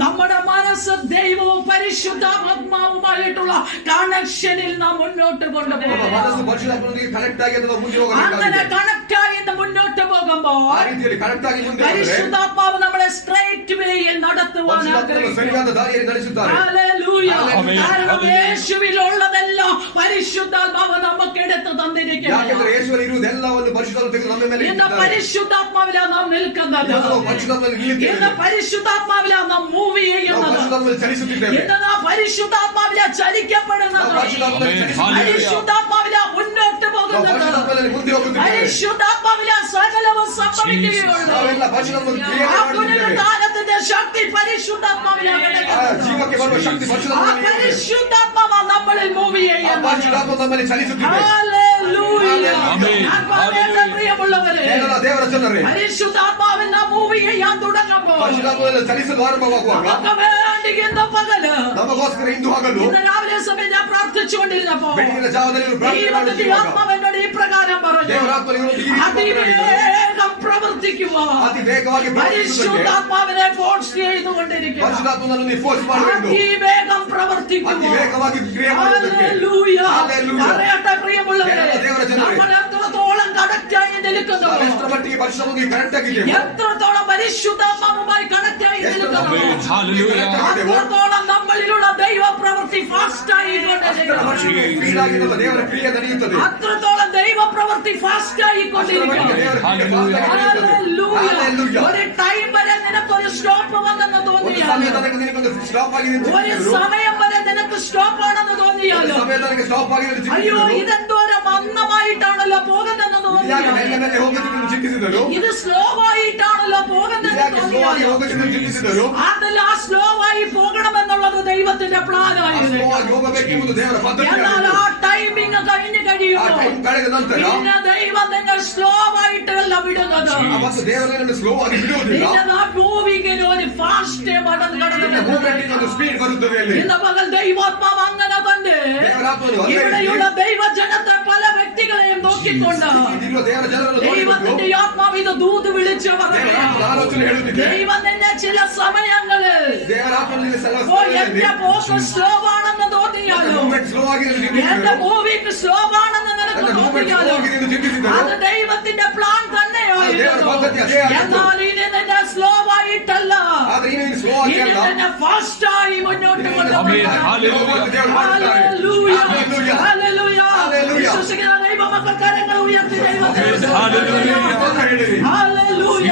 നമ്മുടെ മനസ്സ് ദൈവവും പരിശുദ്ധാത്മാവുമായിട്ടുള്ള കണക്ഷനിൽ നാം മുന്നോട്ട് ನಮ್ಮ കൊണ്ടുപോകും. ಮನಸ್ಸು ಪರಿಶುದ್ಧಾತ್ಮನಿಗೆ ಕನೆಕ್ಟ್ ಆಗಿ ನಾವು ಮುಂದೆ അങ്ങനെ ಹೋಗಬೇಕಾಗಿದೆ. കണക്റ്റായി മുന്നോട്ട് പോകുമ്പോൾ ಆ ರೀತಿಯಲ್ಲಿ ಕನೆಕ್ಟ್ ಆಗಿ ಮುಂದೆ ಹೋದರೆ പരിശുദ്ധാത്മാവ് നമ്മളെ സ്ട്രൈറ്റ് വേയിൽ നടത്തുവാൻ ಪರಿಶುದ್ಧಾತ್ಮನು ആഗ്രഹിക്കുന്നു. ಸರಿಯಾದ ದಾರಿಯಲ್ಲಿ ನಡೆಸುತ್ತಾರೆ. ഹല്ലേലൂയ. ഹല്ലേലൂയ. ആമേൻ. കാരണം ഹല്ലേലൂയ. യേശുവിലുള്ളതെല്ലാം പരിശുദ്ധാത്മാവ് നമുക്ക് എടുത്ത് തന്നിരിക്കുന്നു. ಯಾಕೆಂದ್ರೆ ಯೇಸುವಲ್ಲಿ ಇರುವುದು ಎಲ್ಲವನ್ನು ಪರಿಶುದ್ಧಾತ್ಮ ತೆಗೆದು ನಮ್ಮ ಮೇಲೆ ഇന്ന് ಇಟ್ಟಿದ್ದಾರೆ. പരിശുദ്ധാത്മാവിലാ നാം നിൽക്കുന്നത്. ನಾವು ಪರಿಶುದ್ಧಾತ್ಮದಲ್ಲಿ ഇന്ന് ನಿಲ್ಲುತ್ತೇವೆ. പരിശുദ്ധാത്മാവിലാ നാം മൂവ് ನಾವು ചെയ്യുന്നത്. ಪರಿಶುದ್ಧಾತ್ಮದಲ್ಲಿ ചലിಸುತ್ತಿದ್ದೇವೆ. ഇന്ന് നാം പരിശുദ്ധാത്മാവിലാ ചലിക്കപ്പെടുന്നത്. ನಾವು ಪರಿಶುದ್ಧಾತ್ಮದಲ್ಲಿ ആമേൻ. ಚಲಿಸುತ್ತಿದ್ದೇವೆ. പരിശുദ്ധാത്മാവിലാ മുന്നോട്ട് ನಾವು പോകുന്നത്. ಪರಿಶುದ್ಧಾತ್ಮದಲ್ಲಿ ಮುಂದೆ ಹೋಗುತ್ತಿದ್ದೇವೆ. പരിശുദ്ധാത്മാവിലാ സകലവും സംഭവിക്കുകയുള്ളൂ. ನಾವೆಲ್ಲ ಪರಿಶುದ್ಧಾತ್ಮದಲ್ಲಿ ಕ್ರಿಯೆ ആ ಮಾಡುತ್ತಿದ್ದೇವೆ. പുനരുത്ഥാനത്തിന്റെ ശക്തി പരിശുദ്ധാത്മാവിലാണ് ಆ കിടക്കുന്നത്. ಜೀವಕ್ಕೆ ಬರುವ ಶಕ್ತಿ ആ ಪರಿಶುದ್ಧಾತ್ಮದಲ್ಲಿ ಇದೆ. പരിശുദ്ധാത്മാവാ നമ്മളിൽ മൂവ് ಆ ചെയ്യുന്നത്. ಪರಿಶುದ್ಧಾತ್ಮ ನಮ್ಮಲ್ಲಿ ಚಲಿಸುತ್ತಿದೆ. ഹല്ലേലൂയ. ആമേൻ. ഞാൻ പറയട്ടെ പ്രിയമുള്ളവരെ, ಕೇರಳ ದೇವರ ಜನರೇ, പരിശുദ്ധാത്മാവിൽ നാം മൂവ് ചെയ്യാൻ തുടങ്ങുമ്പോൾ ಪರಿಶುದ್ಧಾತ್ಮದಲ್ಲಿ ಚಲಿಸಲು ಆರಂಭವಾಗುವಾಗ നമുക്ക് വേണ്ടി ഇന്ന് പകല് ನಮಗೋಸ್ಕರ ಇಂದು ಹಗಲು ഇന്ന് രാവിലെ സമയം ഞാൻ പ്രാർത്ഥിച്ചുകൊണ്ടിരുന്നപ്പോ ಬೆಳಗಿನ ಜಾವದಲ್ಲಿ ನೀವು ಪ್ರಾರ್ಥನೆ ദൈവത്തിന്റെ ಮಾಡುತ್ತಿರುವಾಗ ആത്മാവ് എന്നോട് ഈ പ്രകാരം പറഞ്ഞു, ದೇವರ ಆತ್ಮ ನಿಮ್ಮೊಂದಿಗೆ ಈ ರೀತಿ ಮಾತನಾಡಿದರು. അതിവേഗം പ്രവർത്തിക്കുക. ಅತಿ ವೇಗವಾಗಿ ಪ್ರವರ್ತಿಸುತ್ತದೆ. പരിശുദ്ധാത്മാവിനെ ഫോഴ്സ് ചെയ്തുകൊണ്ടിരിക്കുക. ಪರಿಶುದ್ಧಾತ್ಮನನ್ನು ನೀವು ಫೋರ್ಸ್ ಮಾಡಬೇಕು. അതിവേഗം പ്രവർത്തിക്കുക. ಅತಿ ವೇಗವಾಗಿ ಕ್ರಿಯೆ ಮಾಡುವುದಕ್ಕೆ. ഹല്ലേലൂയ. ഹല്ലേലൂയ. പറയട്ടെ പ്രിയമുള്ളവരെ, ದೇವರ ಜನರೇ, നമ്മൾ എത്രത്തോളം കണക്ട് ആയി നിൽക്കുന്നു, ನಾವು ಎಷ್ಟರ ಮಟ್ಟಿಗೆ ಪರಿಶುದ್ಧವಾಗಿ ಕರೆಕ್ಟ್ ಆಗಿದ್ದೇವೆ, എത്രത്തോളം പരിശുദ്ധാത്മാവുമായി കണക്ട് ആയി ಎಷ್ಟರ നിൽക്കുന്നു, ಮಟ್ಟಿಗೆ ഹല്ലേലൂയ. അത്രത്തോളം നമ്മളിലുള്ള ദൈവ പ്രവൃത്തി ഫാസ്റ്റ് ಅಷ್ಟರ ആയിക്കൊണ്ടിരിക്കുന്നു. ಮಟ್ಟಿಗೆ ಸ್ಪೀಡ್ ಆಗಿ ನಮ್ಮ ದೇವರ ಕ್ರಿಯೆ ನಡೆಯುತ್ತದೆ. അത്രത്തോളം ദൈവ പ്രവൃത്തി ഫാസ്റ്റ് ಅಷ್ಟರ ಮಟ್ಟಿಗೆ ആയിക്കൊണ്ടിരിക്കുന്നു. ದೇವರ ಕ್ರಿಯೆ fast ಆಗಿ ನಡೆಯುತ್ತದೆ. ഹല്ലേലൂയ. ഹല്ലേലൂയ. ഒരു ടൈം വരെ നിനക്കൊരു സ്റ്റോപ്പ് വന്നെന്ന് ಒಂದು തോന്നിയാൽ, ಸಮಯ ತನಕ ನಿನಗೊಂದು ಸ್ಟಾಪ್ ಆಗಿ ഒരു ನಿಂತಿದ್ದರು. സമയം വരെ നിനക്ക് സ്റ്റോപ്പ് ആണെന്ന് ಒಂದು തോന്നിയാലോ, ಸಮಯ ತನಕ ಸ್ಟಾಪ್ ಆಗಿ അയ്യോ ಚಿಂತಿಸಿದರು. ഇതെന്തോരം മന്ദമായിട്ടാണല്ലോ പോകുന്നതെന്ന് ಯಾಕೆ ಮೇಲೆ തോന്നിയാലോ, ಮೇಲೆ ಹೋಗುತ್ತಿದ್ದು ಚಿಂತಿಸಿದರು. ഇത് സ്ലോ ആയിട്ടാണല്ലോ പോകുന്നതെന്ന് ಯಾಕೆ ಸ್ಲೋ ಆಗಿ തോന്നിയാലോ, ಹೋಗುತ್ತಿದ್ದು ಚಿಂತಿಸಿದರು. അതല്ല ആ സ്ലോ ആയി പോകണമെന്നുള്ളത് ദൈവത്തിന്റെ പ്ലാൻ ಸ್ಲೋ ആയിരുന്നു. ಆಗಿ ಹೋಗಬೇಕೆಂಬುದು ದೇವರ എന്നാൽ ಪದ್ಧತಿ. ആ ടൈമിംഗ് കഴിഞ്ഞു ಆ കഴിയുമ്പോൾ ಟೈಮ್ ಕಳೆದ ನಂತರ പിന്നെ ദൈവം നിങ്ങൾ സ്ലോ ആയിട്ടല്ല വിടുന്നത്. ಮತ್ತು ದೇವರನ್ನು ಸ್ಲೋ ಆಗಿ ಬಿಡುವುದಿಲ್ಲ. പിന്നെ ആ മൂവിങ്ങിന് ഒരു ഫാസ്റ്റ് മടങ്ങ് കടന്നു ಮೂವ್ಮೆಂಟ್ ಒಂದು ಸ್ಪೀಡ್ ಬರುತ್ತದೆ ಅಲ್ಲಿ. ഇന്ന് പകൽ ദൈവാത്മാവ് അങ്ങനെ തന്നെ ದೇವರಾತ್ಮನು ಅಲ್ಲೇ ഇവിടെയുള്ള ദൈവജനത്തെ പല വ്യക്തികളെയും നോക്കിക്കൊണ്ട് ಇಲ್ಲಿರುವ ದೇವರ ಜನರನ್ನು ನೋಡಿಕೊಂಡು ദൈവത്തിന്റെ ആത്മാവ് ഇത് ദൂത് വിളിച്ചു ದೇವರಾತ್ಮನ ಆಲೋಚನೆ ಹೇಳುತ್ತಿದೆ. ദൈവം നിന്നെ ചില സമയങ്ങളിൽ ದೇವರಾತ್ಮನಲ್ಲಿ ഓ ಸಲಹೆ എന്റെ പോക്ക് സ്ലോ ആണെന്ന് തോന്നിയാലോ, ಮೂವ್ಮೆಂಟ್ ಸ್ಲೋ ಆಗಿ എന്റെ ಚಿಂತಿಸಿದರು. മൂവിക്ക് സ്ലോ ആണെന്ന് നിനക്ക് എന്റെ മൂവ്മെന്റ് സ്ലോ തോന്നിയാലോ, ആಗಿ ನೀನು ಚಿಂತಿಸಿದರು. അത് ദൈവത്തിന്റെ പ്ലാൻ തന്നെയായിരുന്നു. ದೇವರ ಪದ್ಧತಿ ಅದೇ ಆಗಿತ್ತು. എന്നാൽ ഇനി നിന്നെ സ്ലോ ആയിട്ടല്ല, ಆದ್ರೆ ನೀನು ಸ್ಲೋ ಆಗಿ ഇനി ಅಲ್ಲ. നിന്നെ ഫാസ്റ്റ് ആയി മുന്നോട്ട് ആമേൻ. കൊണ്ടുപോകണം. ഹല്ലേലൂയ. ದೇವರು ಮಾಡುತ್ತಾರೆ. ഹല്ലേലൂയ. ഹല്ലേലൂയ. ഹല്ലേലൂയ. ഹല്ലേലൂയ. വിശ്വസിക്കുന്ന ദൈവമക്കൾ കരങ്ങൾ ഉയർത്തി ദൈവത്തെ ഹല്ലേലൂയ. ഹല്ലേലൂയ. ഹല്ലേലൂയ.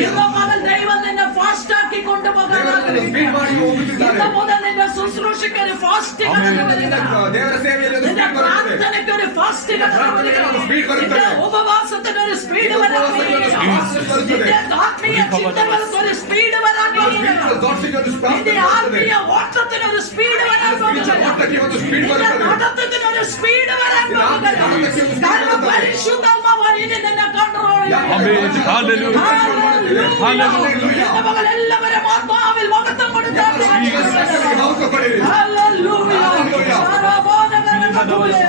ഇന്ന് മുതൽ ദൈവം നിന്നെ ഫാസ്റ്റ് ആക്കി കൊണ്ടുപോകാൻ ದೇವರನ್ನು ಸ್ಪೀಡ್ ಮಾಡಿ ಹೋಗುತ್ತಿದ್ದಾರೆ. ഇന്ന് മുതൽ നിന്റെ ശുശ്രൂഷയ്ക്ക് ഒരു ഫാസ്റ്റിംഗ് ದೇವರ ಸೇವೆಯಲ್ಲಿ ಒಂದು നിന്റെ ಸ್ಪೀಡ್ ಬರುತ್ತದೆ. പ്രാർത്ഥനയ്ക്ക് ഒരു ഫാസ്റ്റിംഗ് പ്രാർത്ഥനയ്ക്ക് സ്പീഡ് വരുತ್ತದೆ. നിന്റെ ഉപവാസത്തിന് ഒരു സ്പീഡ് വരാൻ നിന്റെ ആത്മീയ ചിന്തകൾക്ക് ഒരു സ്പീഡ് വരാൻ നിന്റെ ആത്മീയ ഓട്ടത്തിന് ഒരു സ്പീഡ് വരാൻ ഓട്ടಕ್ಕೆ ಒಂದು ಸ್ಪೀಡ್ നിന്റെ ಬರುತ್ತದೆ. നടത്തത്തിന് ഒരു സ്പീഡ് വരാൻ കാരണം പരിശുദ്ധാത്മാവ് ഇനി നിന്നെ കൺട്രോൾ ആമേൻ. ഹല്ലേലൂയ. ഹല്ലേലൂയ. ഇന്ന് പകൽ എല്ലാവരും ആത്മാവിൽ മഹത്വം കൊടുത്താൽ ಪಡೆಯಿರಿ. ഹല്ലേലൂയ. ഹല്ലേലൂയ. സർവ്വബോധകരങ്ങളുടെ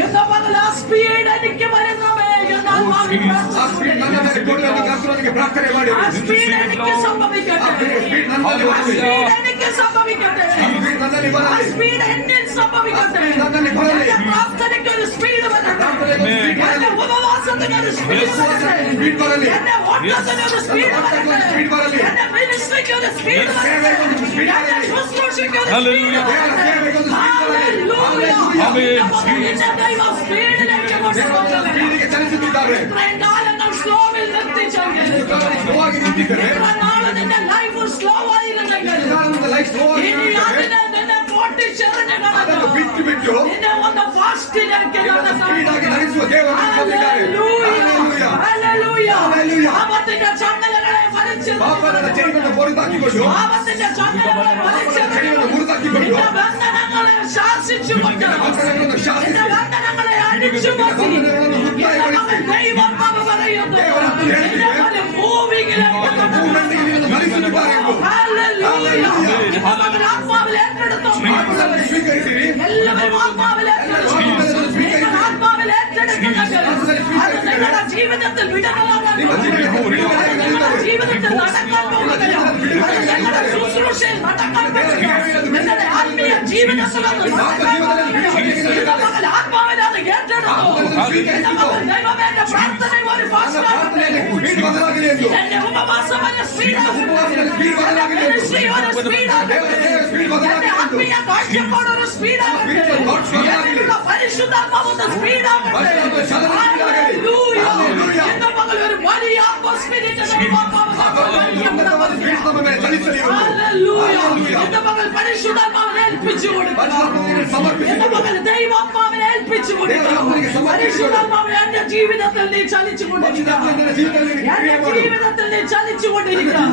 ഇന്ന് പകൽ ആ സ്പീഡ് എനിക്ക് വരുന്നവേ എന്ന് ആത്മാവിൽ ಆ ಸ್ಪೀಡ್ ನನ್ನ ಮೇಲೆ ಕೊಡುವಂತೆ ಕರ್ತನಿಗೆ ಪ್ರಾರ್ಥನೆ ಮಾಡಿ. ആ സ്പീഡ് എനിക്ക് സംഭവിക്കട്ടെ. ಸ್ಪೀಡ್ ನನ್ನಲ್ಲಿ ആ ಬರಲಿ. സ്പീഡ് എനിക്ക് സംഭവിക്കട്ടെ. ಸ್ಪೀಡ್ ನನ್ನಲ್ಲಿ ആ ಬರಲಿ. സ്പീഡ് എന്നിൽ സംഭവിക്കട്ടെ. നന്ദി ബരലി. എന്റെ പ്രാർത്ഥനയ്ക്ക് ഒരു സ്പീഡ് വരട്ടെ. ಪ್ರಾರ್ಥನೆಗೆ ಒಂದು ಸ್ಪೀಡ್ എന്റെ ಬರಲಿ. ഉപവാസത്തിന് ഒരു സ്പീഡ് വരട്ടെ. ಸ್ಪೀಡ್ ಬರಲಿ. എന്റെ ഓട്ടത്തിന് ഒരു സ്പീഡ് വരട്ടെ. സ്പീഡ് ബരಲಿ. എന്റെ മിനിസ്ട്രിക്ക് ഒരു സ്പീഡ് ಸೇವೆಗೆ വരട്ടെ. ಒಂದು ಸ್ಪೀಡ್ എന്റെ ಬರಲಿ. ശുശ്രൂഷയ്ക്ക് ഒരു ഹല്ലേലൂയ. സ്പീഡ് ದೇವರ വരട്ടെ. ಸೇವೆಗೆ ಒಂದು ಸ್ಪೀಡ್ ಬರಲಿ. ഹല്ലേലൂയ. ആമേൻ. നിന്റെ ദൈവം സ്പീഡിലേക്ക് കൊണ്ടുപോകുന്നത്. ಸ್ಪೀಡಿಗೆ ಚಲಿಸುತ್ತಿದ್ದಾರೆ. ഇത്രയും കാലങ്ങൾ സ്ലോവിൽ നിർത്തിച്ചെങ്കിൽ ಸ್ಲೋ ಆಗಿ ನಿಂತಿದ್ದಾರೆ. ഇത്ര നാള് നിന്റെ ലൈഫ് സ്ലോ ആയിരുന്നെങ്കിൽ ನನ್ನ ಲೈಫ್ ಸ್ಲೋ ಆಗಿ ഇനി ನಿಂತಿದ್ದಾರೆ. അതിനെ നിന്നെ പൊട്ടിച്ചെറിഞ്ഞ് ಅದನ್ನು ಬಿಟ್ಟು ಬಿಟ್ಟು നിന്നെ ഒന്ന് ഫാസ്റ്റിലേക്ക് ಸ್ಪೀಡ್ ಆಗಿ ನಡೆಸುವ ದೇವರು ನಿಂತಿದ್ದಾರೆ. ഹല്ലേലൂയ. ഹല്ലേലൂയ. ഹല്ലേലൂയ. പാപത്തിന്റെ ചങ്ങലകളെ വലിച്ചെറിഞ്ഞ് ಪಾಪದ ಚೈನನ್ನು ಮುರಿದಾಕಿಕೊಂಡು പാപത്തിന്റെ ചങ്ങലകളെ വലിച്ചെറിഞ്ഞ് ಚೈನನ್ನು ಮುರಿದಾಕಿಕೊಂಡು നിന്റെ ബന്ധനങ്ങളെ ശാസിച്ചുകൊണ്ട് ബന്ധനಗಳನ್ನು ശാസിಸಿ നിന്റെ ബന്ധനങ്ങളെ അടിച്ചുമാറ്റി ബന്ധനಗಳನ್ನು മുക്തായಗೊಳಿಸಿ ദൈവാത്മാവ് പറയുന്നു ദൈവാത്മാവ് നിന്നെ പോലെ മൂവിങ്ങിലേക്ക് ಮೂವ್ಮೆಂಟ್ಗೆ ನೀನು ನಡೆಸುತ್ತಿದ್ದಾರೆ ಎಂದು. ഹല്ലേലൂയ. നിങ്ങൾ ആത്മാവിൽ ഏറ്റെടുത്തു. ಆತ್ಮದಲ್ಲಿ ಸ್ವೀಕರಿಸಿರಿ. എല്ലാവരും ആത്മാവിൽ ഏറ്റെടുത്തു. നിങ്ങൾ ആത്മാവിൽ ഏറ്റെടുക്കുന്നെങ്കിൽ അത് നിങ്ങളുടെ ജീവിതത്തിൽ വിടണമാകാൻ ನಿಮ್ಮ പോകുന്നു. ಜೀವನದಲ್ಲಿ അത് നിങ്ങളുടെ ജീവിതത്തിൽ നടക്കാൻ പോകുന്നില്ല. അത് നിങ്ങളുടെ ശുശ്രൂഷയിൽ നടക്കാൻ പോകുന്നില്ല. നിങ്ങളുടെ ആത്മീയ ജീവിതത്തിൽ അത് നടക്കാൻ പോകുന്നില്ല. ഇന്ന് പകൽ ആത്മാവിൽ അത് ഏറ്റെടുത്തു. ഇന്ന് പകൽ ദൈവമേ, എന്റെ പ്രാർത്ഥനയിൽ ഒരു ನನ್ನ ಪ್ರಾರ್ಥನೆಯಲ್ಲಿ ഫാസ്റ്റ് ಸ್ಪೀಡ್ ಬದಲಾಗಲಿ ಎಂದು എന്റെ ഉപവാസമായ സ്പീഡാകട്ടെ. ഉപവാസത്തിന്റെ സ്പീഡ് ബದಲಾಗಲಿ ಎಂದು മിനിസ്ട്രി ഒരു സ്പീഡാകട്ടെ. സ്പീഡ് എന്റെ ബದಲಾಗಲಿ ಎಂದು ആത്മീയ കാഴ്ചപ്പാട് ഒരു സ്പീഡാകട്ടെ. എന്നിലുള്ള പരിശുദ്ധാത്മാവ് ഒന്ന് സ്പീഡാകട്ടെ. ഹല്ലേലൂയ. എന്റെ മകൾ ഒരു വലിയ ആത്മസ്പിരിറ്റ് ഹല്ലേലൂയ. എന്റെ മകൾ പരിശുദ്ധാത്മാവിനെ ഏൽപ്പിച്ചു കൊടുക്കണം. എന്റെ മകൾ ദൈവാത്മാവിനെ ഏൽപ്പിച്ചു കൊടുക്കണം. പരിശുദ്ധാത്മാവിനെ എന്റെ ജീവിതത്തിൽ നീ ചലിച്ചുകൊണ്ടിരിക്കണം. എന്റെ ജീവിതത്തിൽ നീ ചലിച്ചുകൊണ്ടിരിക്കണം.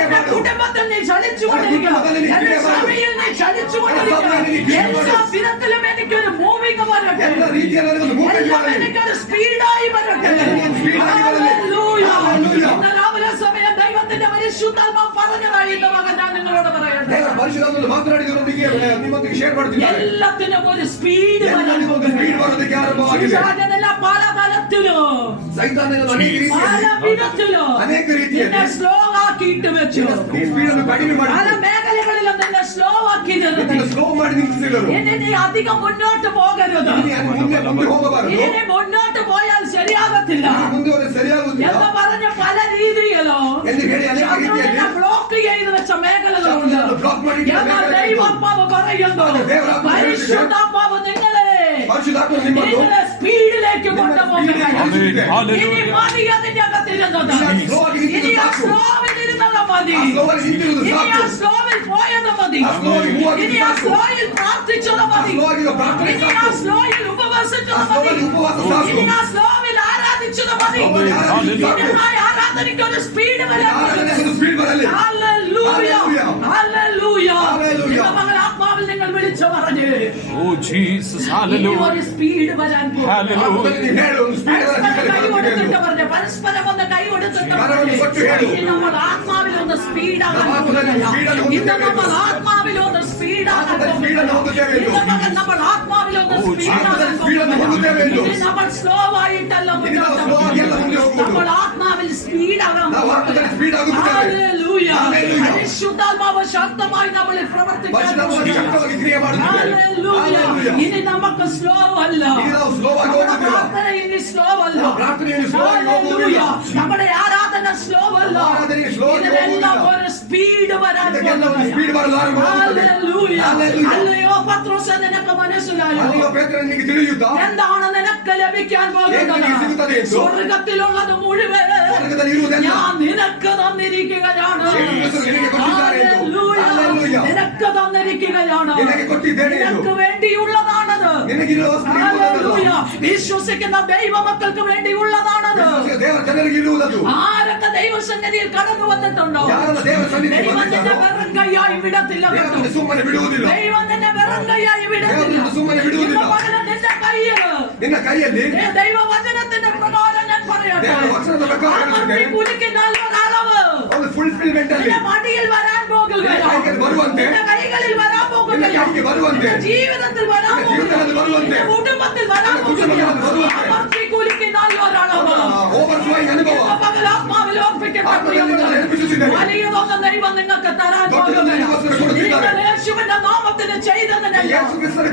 എന്റെ കുടുംബത്തിൽ നീ ചലിച്ചുകൊണ്ടിരിക്കണം. എന്റെ സഭയിൽ നീ ചലിച്ചുകൊണ്ടിരിക്കണം. എല്ലാ ദിനത്തിലും എനിക്കൊരു മൂവിംഗ് വരട്ടെ. എല്ലാം എനിക്കൊരു സ്പീഡായി വരട്ടെ. ഹല്ലേലൂയ. ഇന്ന് രാവിലെ സമയം ദൈവത്തിന്റെ പരിശുദ്ധാത്മാവ് പറഞ്ഞതായി ഇന്ന് മകൻ ഞാൻ നിങ്ങളോട് പറയട്ടെ. ಪರಿಶುದ್ಧಾತ್ಮನು ಮಾತನಾಡಿದವರೊಂದಿಗೆ ನಿಮ್ಮೊಂದಿಗೆ ಶೇರ್ ಮಾಡ್ತೀನಿ. എല്ലാത്തിനും ഒരു സ്പീഡ് വരാൻ പോകുന്നു. ಸ್ಪೀಡ್ ಬರೋದಕ್ಕೆ ಆರಂಭವಾಗಿದೆ. പിശാചിനെല്ലാം പല തലത്തിലും ಸೈತಾನನ ಅನೇಕ പല ರೀತಿಯಲ್ಲಿ വിധത്തിലും ಅನೇಕ ರೀತಿಯಲ್ಲಿ നിന്നെ സ്ലോ ആക്കിയിട്ട് വെച്ചു. ಈ ಸ್ಪೀಡ್ ಅನ್ನು ಕಡಿಮೆ പല ಮಾಡಿ മേഖലകളിലും നിന്നെ സ്ലോ ആക്കി നിർത്തി. ಸ್ಲೋ ಮಾಡಿ ನಿಲ್ಲಿಸಿದರು. ഇനി നീ അധികം മുന്നോട്ട് പോകരുത്. ಮುಂದೆ ಹೋಗಬಾರದು. ഇനി മുന്നോട്ട് പോയാൽ ശരിയാകത്തില്ല ಮುಂದೆ ಹೋದರೆ ಸರಿಯಾಗುವುದಿಲ್ಲ എന്ന് പറഞ്ഞ പല രീതിയിലോ ಎಂದು ಹೇಳಿ ಅನೇಕ ರೀತಿಯಲ್ಲಿ ബ്ലോക്ക് ചെയ്ത് വെച്ച മേഖലകളുണ്ട്. ಬ್ಲಾಕ್ ಮಾಡಿ എന്നാൽ ദൈവാത്മാവ് പറയുന്നു, പരിശുദ്ധാത്മാവ് നിങ്ങളെ ಪರಿಶುದ್ಧಾತ್ಮ ನಿಮ್ಮನ್ನು സ്പീഡിലേക്ക് കൊണ്ടുപോകുകയാണ്. ആമേൻ. ഹല്ലേലൂയ. ഇനി മതി അതിന്റെ അകത്തിരുന്നത്. ഇനി ആ സ്ലോവിൽ ഇരുന്നത് മതി. ഇനി ആ സ്ലോവിൽ പോയത് മതി. ഇനി ആ സ്ലോയിൽ പ്രാർത്ഥിച്ചത് മതി. ഇനി ആ സ്ലോയിൽ ഉപവസിച്ചത് മതി. ഇനി ആ സ്ലോവിൽ ആരാധിച്ചത് മതി. ഇതിനായി ആരാധനയ്ക്ക് ഒരു സ്പീഡ് വരാൻ ಸ್ಪೀಡ್ ಬರಲಿ. ഹല്ലേലൂയ. ഹല്ലേലൂയ. ഇന്ന് മകൾ ആത്മാവിൽ നിങ്ങൾ വിളിച്ചു പറഞ്ഞു, Oh Jesus, ഇനി hallelujah. ഒരു സ്പീഡ് വരാൻ പോകുന്നു. Hallelujah. ನೀನು ಹೇಳು ಒಂದು ಸ್ಪೀಡ್ പരസ്പരം കൈ കൊടുത്തിട്ട് പറഞ്ഞു, പരസ്പരം ഒന്ന് കൈ കൊടുത്തിട്ട് പറഞ്ഞു, ഇനി നമ്മൾ ആത്മാവിൽ ഒന്ന് സ്പീഡാകാൻ പോകുകയല്ല. ഇന്ന് നമ്മൾ ആത്മാവിൽ ഒന്ന് സ്പീഡാകാൻ പോകുകയാണ്. ഇന്ന് മകൻ നമ്മൾ ആത്മാവിൽ ഒന്ന് സ്പീഡാകാൻ പോകുകയാണ്. ഇനി നമ്മൾ സ്ലോ ആയിട്ടല്ല മുന്നോട്ട് പോകുന്നത്. നമ്മൾ ആത്മാവിൽ സ്പീഡാകാൻ പോകുകയാണ്. ഹല്ലേലൂയ. പരിശുദ്ധാത്മാവ് ശക്തമായി നമ്മളിൽ പ്രവർത്തിക്കാൻ ಶಕ್ತವಾಗಿ ಕ್ರಿಯೆ ಮಾಡುತ್ತಿದ್ದಾರೆ. ഹല്ലേലൂയ. ഇനി നമുക്ക് സ്ലോ അല്ല. ಈಗ ನಾವು ಸ್ಲೋ ಆಗಿ നമ്മുടെ ಹೋಗುತ್ತಿಲ್ಲ. പ്രാർത്ഥന ഇനി സ്ലോ അല്ല. ಪ್ರಾರ್ಥನೆ ಇನ್ನು ಸ್ಲೋ ಆಗಿ ಹೋಗುವುದಿಲ್ಲ. ഹല്ലേലൂയ. നമ്മുടെ ആരാധന സ്ലോ അല്ല. ಆರಾಧನೆ ಸ್ಲೋ ಆಗಿ ഇതിനെല്ലാം ಹೋಗುವುದಿಲ್ಲ. ഒരു സ്പീഡ് വരാൻ ಇದಕ್ಕೆಲ್ಲ ಒಂದು പോകുന്നു. ಸ್ಪೀಡ್ ಬರಲು ಆರಂಭವಾಗುತ್ತದೆ. ഹല്ലേലൂയ. ഹല്ലേലൂയ. അല്ലയോ പത്രോസേ, നിനക്ക് മനസ്സിലായോ ಅಲ್ಲಿಯ ಪೇತ್ರನಿಗೆ ತಿಳಿಯುತ್ತಾ എന്താണ് നിനക്ക് ലഭിക്കാൻ ಏನು ನಿನಗೆ ಸಿಗುತ್ತದೆ പോകുന്നത്? ಎಂದು? സ്വർഗ്ഗത്തിലുള്ളത് മുഴുവൻ ಸ್ವರ್ಗದಲ್ಲಿ ಇರುವುದೆಲ್ಲ ഞാൻ നിനക്ക് തന്നിരിക്കുകയാണ്. ಯೇಸು ನಿನಗೆ ಕೊಟ್ಟಿದ್ದಾರೆ ಎಂದು. ഹല്ലേലൂയ. ഹല്ലേലൂയ. നിനക്ക് തന്നിരിക്കുകയാണ്. ನಿನಗೆ ಕೊಟ್ಟಿದ್ದೇನೆ ಎಂದು. നിനക്ക് വേണ്ടിയുള്ളതാണത്. ನಿನಗಿರುವ ವಸ್ತು ಇರುವುದಲ್ಲ. ഹല്ലേലൂയ. വിശ്വസിക്കുന്ന ദൈവ മക്കൾക്ക് വേണ്ടിയുള്ളതാണത്. ದೇವರ ಜನರಿಗೆ ಇರುವುದದು. ആരൊക്കെ ദൈവസന്നിധിയിൽ കടന്നു വന്നിട്ടുണ്ടോ? ಯಾರನ್ನ ದೇವರ ಸನ್ನಿಧಿಗೆ ദൈവം നിന്നെ ಬಂದಿದ್ದಾರೋ വെറും കൈയായി വിടത്തില്ല കേട്ടോ. ದೇವರನ್ನು ಸುಮ್ಮನೆ ಬಿಡುವುದಿಲ್ಲ. ദൈവം നിന്നെ വെറും കൈയായി വിടത്തില്ല. ದೇವರನ್ನು ಸುಮ್ಮನೆ ಬಿಡುವುದಿಲ್ಲ. ഇന്ന് പകരം നിന്റെ കയ്യില് ನಿನ್ನ ಕೈಯಲ್ಲಿ ദൈവവചനത്തിന്റെ പ്രകാരം ഞാൻ പറയട്ടെ, ದೇವರ ವಚನದ ಪ್ರಕಾರ അമർത്തി കുലുക്കുന്ന ഒരളവ് ಒಂದು ಫುಲ್ಫಿಲ್ಮೆಂಟ್ ಅಲ್ಲಿ നിന്റെ മടിയിൽ വരാൻ പോകുകയാണ്. നിന്റെ കൈകളിൽ വരുವಂತೆ, നിന്റെ കൈകളിൽ വരാൻ പോകുകയാണ്. നിന്റെ കൈക്ക് വരുವಂತೆ, നിന്റെ ജീവിതത്തിൽ വരാൻ നിന്റെ ജീവിതത്തിൽ പോകുകയാണ്. വരുವಂತೆ, നിന്റെ കുടുംബത്തിൽ വരാൻ നിന്റെ പോകുകയാണ്. കുടുംബത്തിൽ വരുವಂತೆ. അമർത്തി കുലുക്കുന്ന ഒരളവ് ಓವರ್ಫ್ಲೋಯಿಂಗ್ ಅನುಭವ ഇന്ന് പകൽ ആത്മാവിൽ ഓർപ്പിക്കട്ടെ ആത്മാവിൽ നിങ്ങൾ പ്രിയമുള്ളവരെ. ഏൽപ്പിച്ചിട്ടില്ലേ? വലിയതൊന്നും ദൈവം നിങ്ങൾക്ക് തരാൻ ദೊಡ್ಡದನ್ನು പോകുകയാണ്. നിങ്ങൾക്ക് കൊടുത്തിದ್ದಾರೆ. നിങ്ങൾ യേശുവിന്റെ നാമത്തിന് ചെയ്തതിനല്ല, ಯೇಸು ಕ್ರಿಸ್ತನ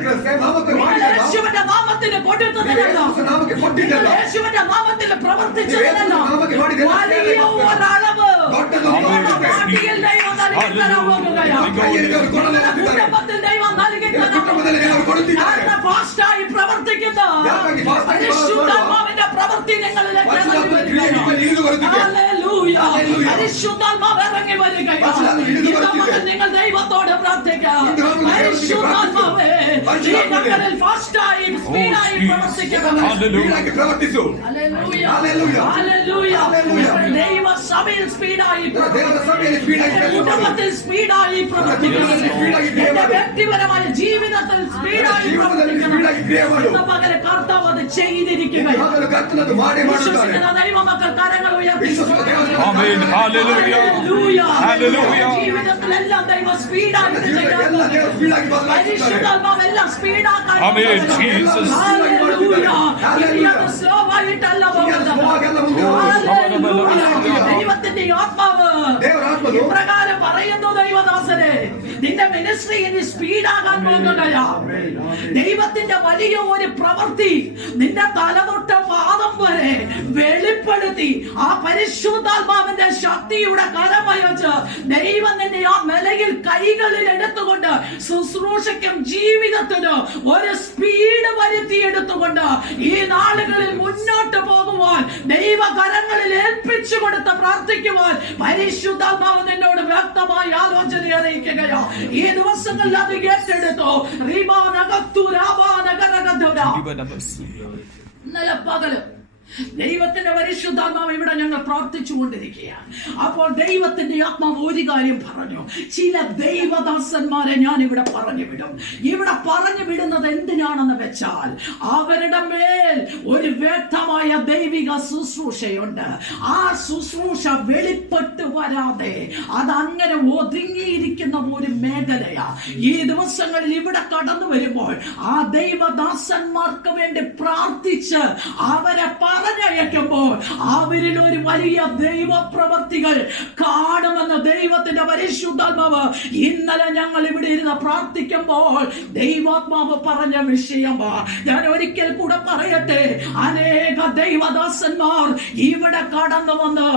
ನಾಮಕ್ಕೆ നിങ്ങൾ ಮಾಡಿದಲ್ಲ, യേശുവിന്റെ നാമത്തിന് കൊടുത്തതിനല്ല, ಯೇಸು ನಾಮಕ್ಕೆ ಕೊಟ್ಟಿದ್ದಲ್ಲ, നിങ്ങൾ യേശുവിന്റെ നാമത്തിന് പ്രവർത്തിച്ചതിനല്ല, നാമಕ್ಕೆ ಮಾಡಿದ വലിയ ഒരളവ് ದೊಡ್ಡದೊಂದು നിങ്ങളുടെ പാർട്ടിയിൽ ദൈവം നൽകി തരാൻ പോകുകയാണ്. ಕೈಯಲ್ಲಿ ದೇವರು ಕೊಡಲು നിങ്ങളുടെ ಹೋಗುತ್ತಿದ್ದಾರೆ. കുടുംബത്തിൽ ദൈവം നൽകി ನಿನ್ನ തരാൻ ಕುಟುಂಬದಲ್ಲಿ ದೇವರು ಕೊಡುತ್ತಿದ್ದಾರೆ. പോകുകയാണ്. ഫാസ്റ്റായി പ്രവർത്തിക്കുന്ന ಯಾಕಾಗಿ fast ಆಗಿ പരിശുദ്ധാത്മാവിന്റെ പ്രവൃത്തി നിങ്ങളിലേക്ക് ಪರಿಶುದ್ಧಾತ್ಮನ ಕ್ರಿಯೆ ನಿಮ್ಮಲ್ಲಿ ಇಳಿದು ಬರುತ್ತಿದೆ. ഹല്ലേലൂയ. ഹല്ലേലൂയ. പരിശുദ്ധാത്മാവ് ഇറങ്ങി വരികയാണ്. പരിശുദ്ധാത്മാവ് ഇഴുതു ഇന്ന് വരുത്തിದೆ. മുതൽ നിങ്ങൾ ദൈവത്തോട് പ്രാർത്ഥിക്കാം. ഇന്ന് നമ്മൾ ദൈവത്തോട് പരിശുദ്ധാത്മാവേ, പരിശുദ്ധാത്മാവേ, ഈ മക്കളിൽ ഫാസ്റ്റായി സ്പീഡായി Jesus. പ്രവർത്തിക്കണം. Hallelujah. ಸ್ಪೀಡಾಗಿ ಪ್ರವರ್ತಿಸು. ഹല്ലേലൂയ. ഹല്ലേലൂയ. ഹല്ലേലൂയ. ഹല്ലേലൂയ. ദൈവസഭയിൽ സ്പീഡായി ದೇವರ ಸಭೆಯಲ್ಲಿ ಸ್ಪೀಡಾಗಿ ಕೆಲಸ ಮಾಡು. കുടുംബത്തിൽ സ്പീഡായി പ്രവർത്തിക്കണം. സ്പീഡാಗಿ ക്രിയ എന്റെ മാಡು. വ്യക്തിപരമായ ജീവിതത്തിൽ സ്പീഡായി ಜೀವನದಲ್ಲಿ പ്രവർത്തിക്കണം. ಸ್ಪೀಡಾಗಿ ಕ್ರಿಯೆ ಮಾಡು. ഇന്ന് പകരം കർത്താവ് അത് ചെയ്തിരിക്കുകയാണ്. ಯಾವಾಗಲೂ ಕರ್ತನದು ಮಾಡೇ ಮಾಡುತ್ತಾರೆ. വിശ്വസിക്കുന്ന ദൈവമക്കൾ കരങ്ങൾ ഉയർത്തി ವಿಶ್ವಾಸದ ದೇವರ Amen. Hallelujah. Hallelujah. ജീവിതത്തിലെല്ലാം ദൈവം സ്പീഡാക്കി ಎಲ್ಲ ದೇವರು ಸ್ಪೀಡಾಗಿ ಬದಲಾಯಿಸುತ್ತಾರೆ. പരിശുദ്ധാത്മാവെല്ലാം സ്പീഡാക്കാൻ Amen. Jesus. സ്ലോ ആയിട്ടല്ല പോകുന്നത്. ಸ್ಲೋವಾಗೆಲ್ಲ ಮುಂದೆ ಹೋಗುವುದು. ഹല്ലേലൂയ. ദൈവത്തിന്റെ ആത്മാവ് ದೇವರ ಆತ್ಮನು ഇപ്രകാരം പറയുന്നു, ദൈവദാസനെ, നിന്റെ മിനിസ്ട്രി ഇനി സ്പീഡാകാൻ പോകുകയാ. ദൈവത്തിന്റെ വലിയ ഒരു പ്രവൃത്തി നിന്റെ തലതൊട്ട പാദം വരെ വെളിപ്പെടുത്തി വെളിപ്പെടുത്തി ആ പരിശുദ്ധാത്മാവിന്റെ ശക്തിയുടെ കരമയച്ച് ദൈവം നിന്നെ ആ നിലയിൽ കൈകളിൽ എടുത്തുകൊണ്ട് ശുശ്രൂഷയ്ക്കും ജീവിതത്തിന് ഒരു സ്പീഡ് വരുത്തിയെടുത്തുകൊണ്ട് ഈ നാളുകളിൽ മുന്നോട്ട് പോകുവാൻ ദൈവകരങ്ങളിൽ ഏൽപ്പിച്ചു കൊടുത്ത് പ്രാർത്ഥിക്കുവാൻ പരിശുദ്ധാത്മാവ് നിന്നോട് വ്യക്തമായ ആലോചന അറിയിക്കുകയോ ഈ ദിവസങ്ങളിൽ അത് ഏറ്റെടുത്തോ. ഇന്നലെ പകല് ദൈവത്തിന്റെ പരിശുദ്ധാത്മാവ് ഇവിടെ ഞങ്ങൾ പ്രാർത്ഥിച്ചു കൊണ്ടിരിക്കുകയാണ്. അപ്പോൾ ദൈവത്തിന്റെ ആത്മാവ് ഒരു കാര്യം പറഞ്ഞു. ചില ദൈവദാസന്മാരെ ഞാൻ ഇവിടെ പറഞ്ഞു വിടും. ഇവിടെ പറഞ്ഞു വിടുന്നത് എന്തിനാണെന്ന് വെച്ചാൽ അവരുടെ മേൽ ഒരു വ്യക്തമായ ദൈവിക ശുശ്രൂഷയുണ്ട്. ആ ശുശ്രൂഷ വെളിപ്പെട്ടു വരാതെ അതങ്ങനെ ഒതുങ്ങിയിരിക്കുന്ന ഒരു മേഖലയാ. ഈ ദിവസങ്ങളിൽ ഇവിടെ കടന്നു വരുമ്പോൾ ആ ദൈവദാസന്മാർക്ക് വേണ്ടി പ്രാർത്ഥിച്ച് അവരെ പറഞ്ഞയക്കുമ്പോൾ അവരിൽ ഒരു വലിയ ദൈവപ്രവർത്തികൾ കാണുമെന്ന് ദൈവത്തിന്റെ പരിശുദ്ധാത്മാവ് ഇന്നലെ ഞങ്ങൾ ഇവിടെ ഇരുന്ന് പ്രാർത്ഥിക്കുമ്പോൾ ദൈവാത്മാവ് പറഞ്ഞ വിഷയമാണ്. ഞാൻ ഒരിക്കൽ കൂടെ പറയട്ടെ, അനേക ദൈവദാസന്മാർ ഇവിടെ കടന്നു വന്ന്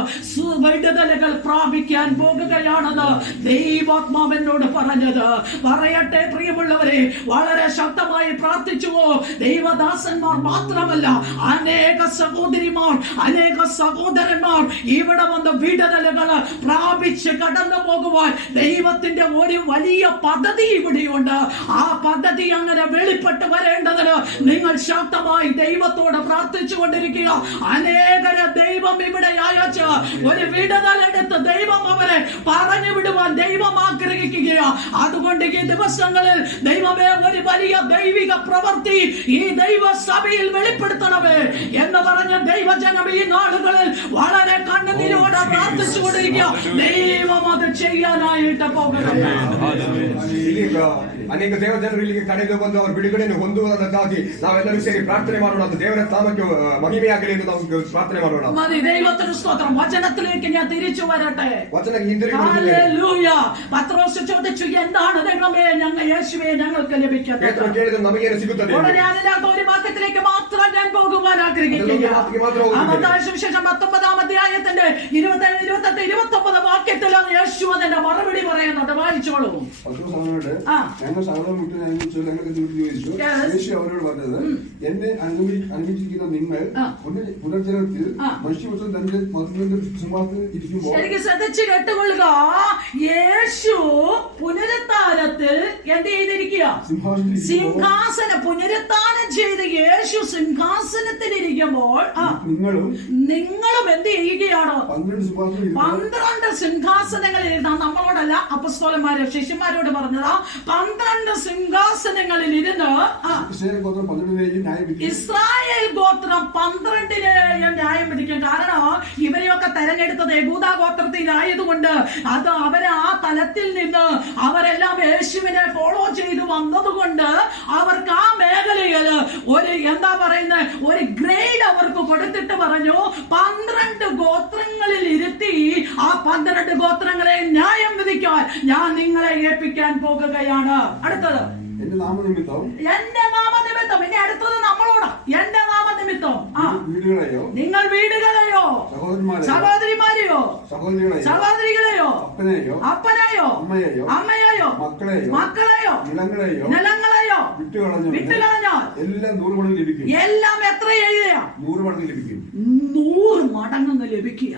വിടുതലുകൾ പ്രാപിക്കാൻ പോകുകയാണെന്ന് ദൈവാത്മാവിനോട് പറഞ്ഞത്. പറയട്ടെ പ്രിയമുള്ളവരെ, വളരെ ശക്തമായി പ്രാർത്ഥിച്ചുവോ. ദൈവദാസന്മാർ മാത്രമല്ല, അനേക സഹോദരിമാർ, അനേക സഹോദരന്മാർ ഇവിടെ വന്ന് വിടുതലുകൾ പ്രാപിച്ച് കടന്നു പോകുവാൻ ദൈവത്തിന്റെ ഒരു വലിയ പദ്ധതി ഇവിടെയുണ്ട്. ആ പദ്ധതി അങ്ങനെ വെളിപ്പെട്ട് വരേണ്ടതിന് നിങ്ങൾ ശക്തമായി ദൈവത്തോട് പ്രാർത്ഥിച്ചു കൊണ്ടിരിക്കുക. അനേകരെ ദൈവം ഇവിടെ അയച്ച് ഒരു വിടുതലെടുത്ത് ദൈവം അവരെ പറഞ്ഞു വിടുവാൻ ദൈവം ആഗ്രഹിക്കുകയാ. അതുകൊണ്ട് ഈ ദിവസങ്ങളിൽ ദൈവമേ ഒരു വലിയ ദൈവിക പ്രവൃത്തി ഈ ദൈവസഭയിൽ വെളിപ്പെടുത്തണമേ എന്ന് പറഞ്ഞ ദൈവജനം ഈ നാളുകളിൽ വളരെ കണ്ണുനീരോടെ പ്രാർത്ഥിച്ചുകൊണ്ടിരിക്കുക. ദൈവം അത് ചെയ്യാനായിട്ട് പോകുകയാണ്. ಅನೇಕ ದೇವಜನರು ಇಲ್ಲಿಗೆ ಕಡೆಗೆ ಬಂದು ಅವರ ಬಿಡುಗಡೆಯನ್ನು ಹೊಂದುವುದಕ್ಕಾಗಿ ನಾವೆಲ್ಲರೂ ಸೇರಿ ಪ್ರಾರ್ಥನೆ ಮಾಡೋಣ. ಅದು ದೇವರ ನಾಮಕ್ಕೆ ಮಹಿಮೆಯಾಗಲಿ ಎಂದು ನಾವು ಪ್ರಾರ್ಥನೆ ಮಾಡೋಣ. ദൈവത്തിന് സ്തോത്രം. വചനത്തിലേക്ക് ഞാൻ തിരിച്ചു വരട്ടെ. ವಚನಕ್ಕೆ ಹಿಂದಿರುಗಿ ഹല്ലേലൂയ. പത്രോസ് ചോദിച്ചു, എന്താണ് ദൈവമേ ഞങ്ങൾ യേശുവേ ഞങ്ങൾക്ക് ലഭിക്കുന്നത്? ಪೇತ್ರನು ಕೇಳಿದ ನಮಗೇನು ಸಿಗುತ್ತದೆ? ഉടനെ അതിനകത്ത് ഒരു വാക്യത്തിലേക്ക് മാത്രം ഞാൻ പോകുവാൻ ആഗ്രഹിക്കുന്നു. മത്തായി സുവിശേഷം 19-ാം അധ്യായത്തിന്റെ 27, 28, 29 വാക്യത്തിൽ യേശു അതിന്റെ മറുപടി പറയുന്നത് വായിച്ചോളൂ. ഞങ്ങൾ സകലം വിട്ട് ഞങ്ങൾക്ക് ചോദിച്ചു. യേശു അവരോട് പറഞ്ഞത്, എന്നെ അനുഭവിച്ചിരിക്കുന്ന നിങ്ങൾ പുനർജനത്തിൽ മനുഷ്യപുത്രൻ തന്റെ മഹത്വത്തിന്റെ സിംഹാസനത്തിൽ ഇരിക്കുമ്പോൾ. ശരിക്കും ശ്രദ്ധിച്ച് കേട്ടുകൊള്ളുക. യേശു പുനരുത്ഥാനത്തിൽ എന്ത് ചെയ്തിരിക്കുക? സിംഹാസനം പുനരുത്ഥാനം ചെയ്ത് യേശു സിംഹാസനത്തിൽ ഇരിക്കുമ്പോൾ നിങ്ങളും എന്ത് ചെയ്യുകയാണോ? 12 സിംഹാസനങ്ങളിൽ ഇരുന്ന, നമ്മളോടല്ല അപ്പസ്തോലന്മാരെ ശിഷ്യന്മാരോട് പറഞ്ഞതാ, 12 സിംഹാസനങ്ങളിൽ ഇരുന്ന് ഇസ്രായേൽ ഗോത്രം 12-നെയും ന്യായം വിധിക്കും. കാരണം ഇവരെയൊക്കെ തെരഞ്ഞെടുത്തത് യഹൂദാ ഗോത്രത്തിലായതുകൊണ്ട് അത് അവരെ ആ തലത്തിൽ നിന്ന് അവരെല്ലാം യേശുവിനെ ഫോളോ ചെയ്തു വന്നതുകൊണ്ട് അവർക്ക് ആ മേഖലയിൽ ഒരു എന്താ പറയുന്ന ഒരു ഗ്രേഡ് അവർക്ക് കൊടുത്തിട്ട് പറഞ്ഞു, 12 ഗോത്രങ്ങളിൽ ഇരുത്തി ആ 12 ഗോത്രങ്ങളെ ന്യായം വിധിക്കാൻ ഞാൻ നിങ്ങളെ ഏൽപ്പിക്കാൻ പോകുകയാണ്. അടുത്തത് എന്റെ നാമനിമിത്തം. ഇനി അടുത്തത് നമ്മളോടാ. എന്റെ നാമനിമിത്തം വീടുകളെയോ, നിങ്ങൾ വീടുകളെയോ, സഹോദരിമാരെയോ, സഹോദരികളെയോ, അപ്പനെയോ, അമ്മയെയോ, മക്കളെയോ, നിലങ്ങളെയോ വിട്ടുകളഞ്ഞാൽ എല്ലാം എത്ര എഴുതിയ 100 മടങ്ങ് ലഭിക്കും. 100 മടങ്ങ് ലഭിക്കുക.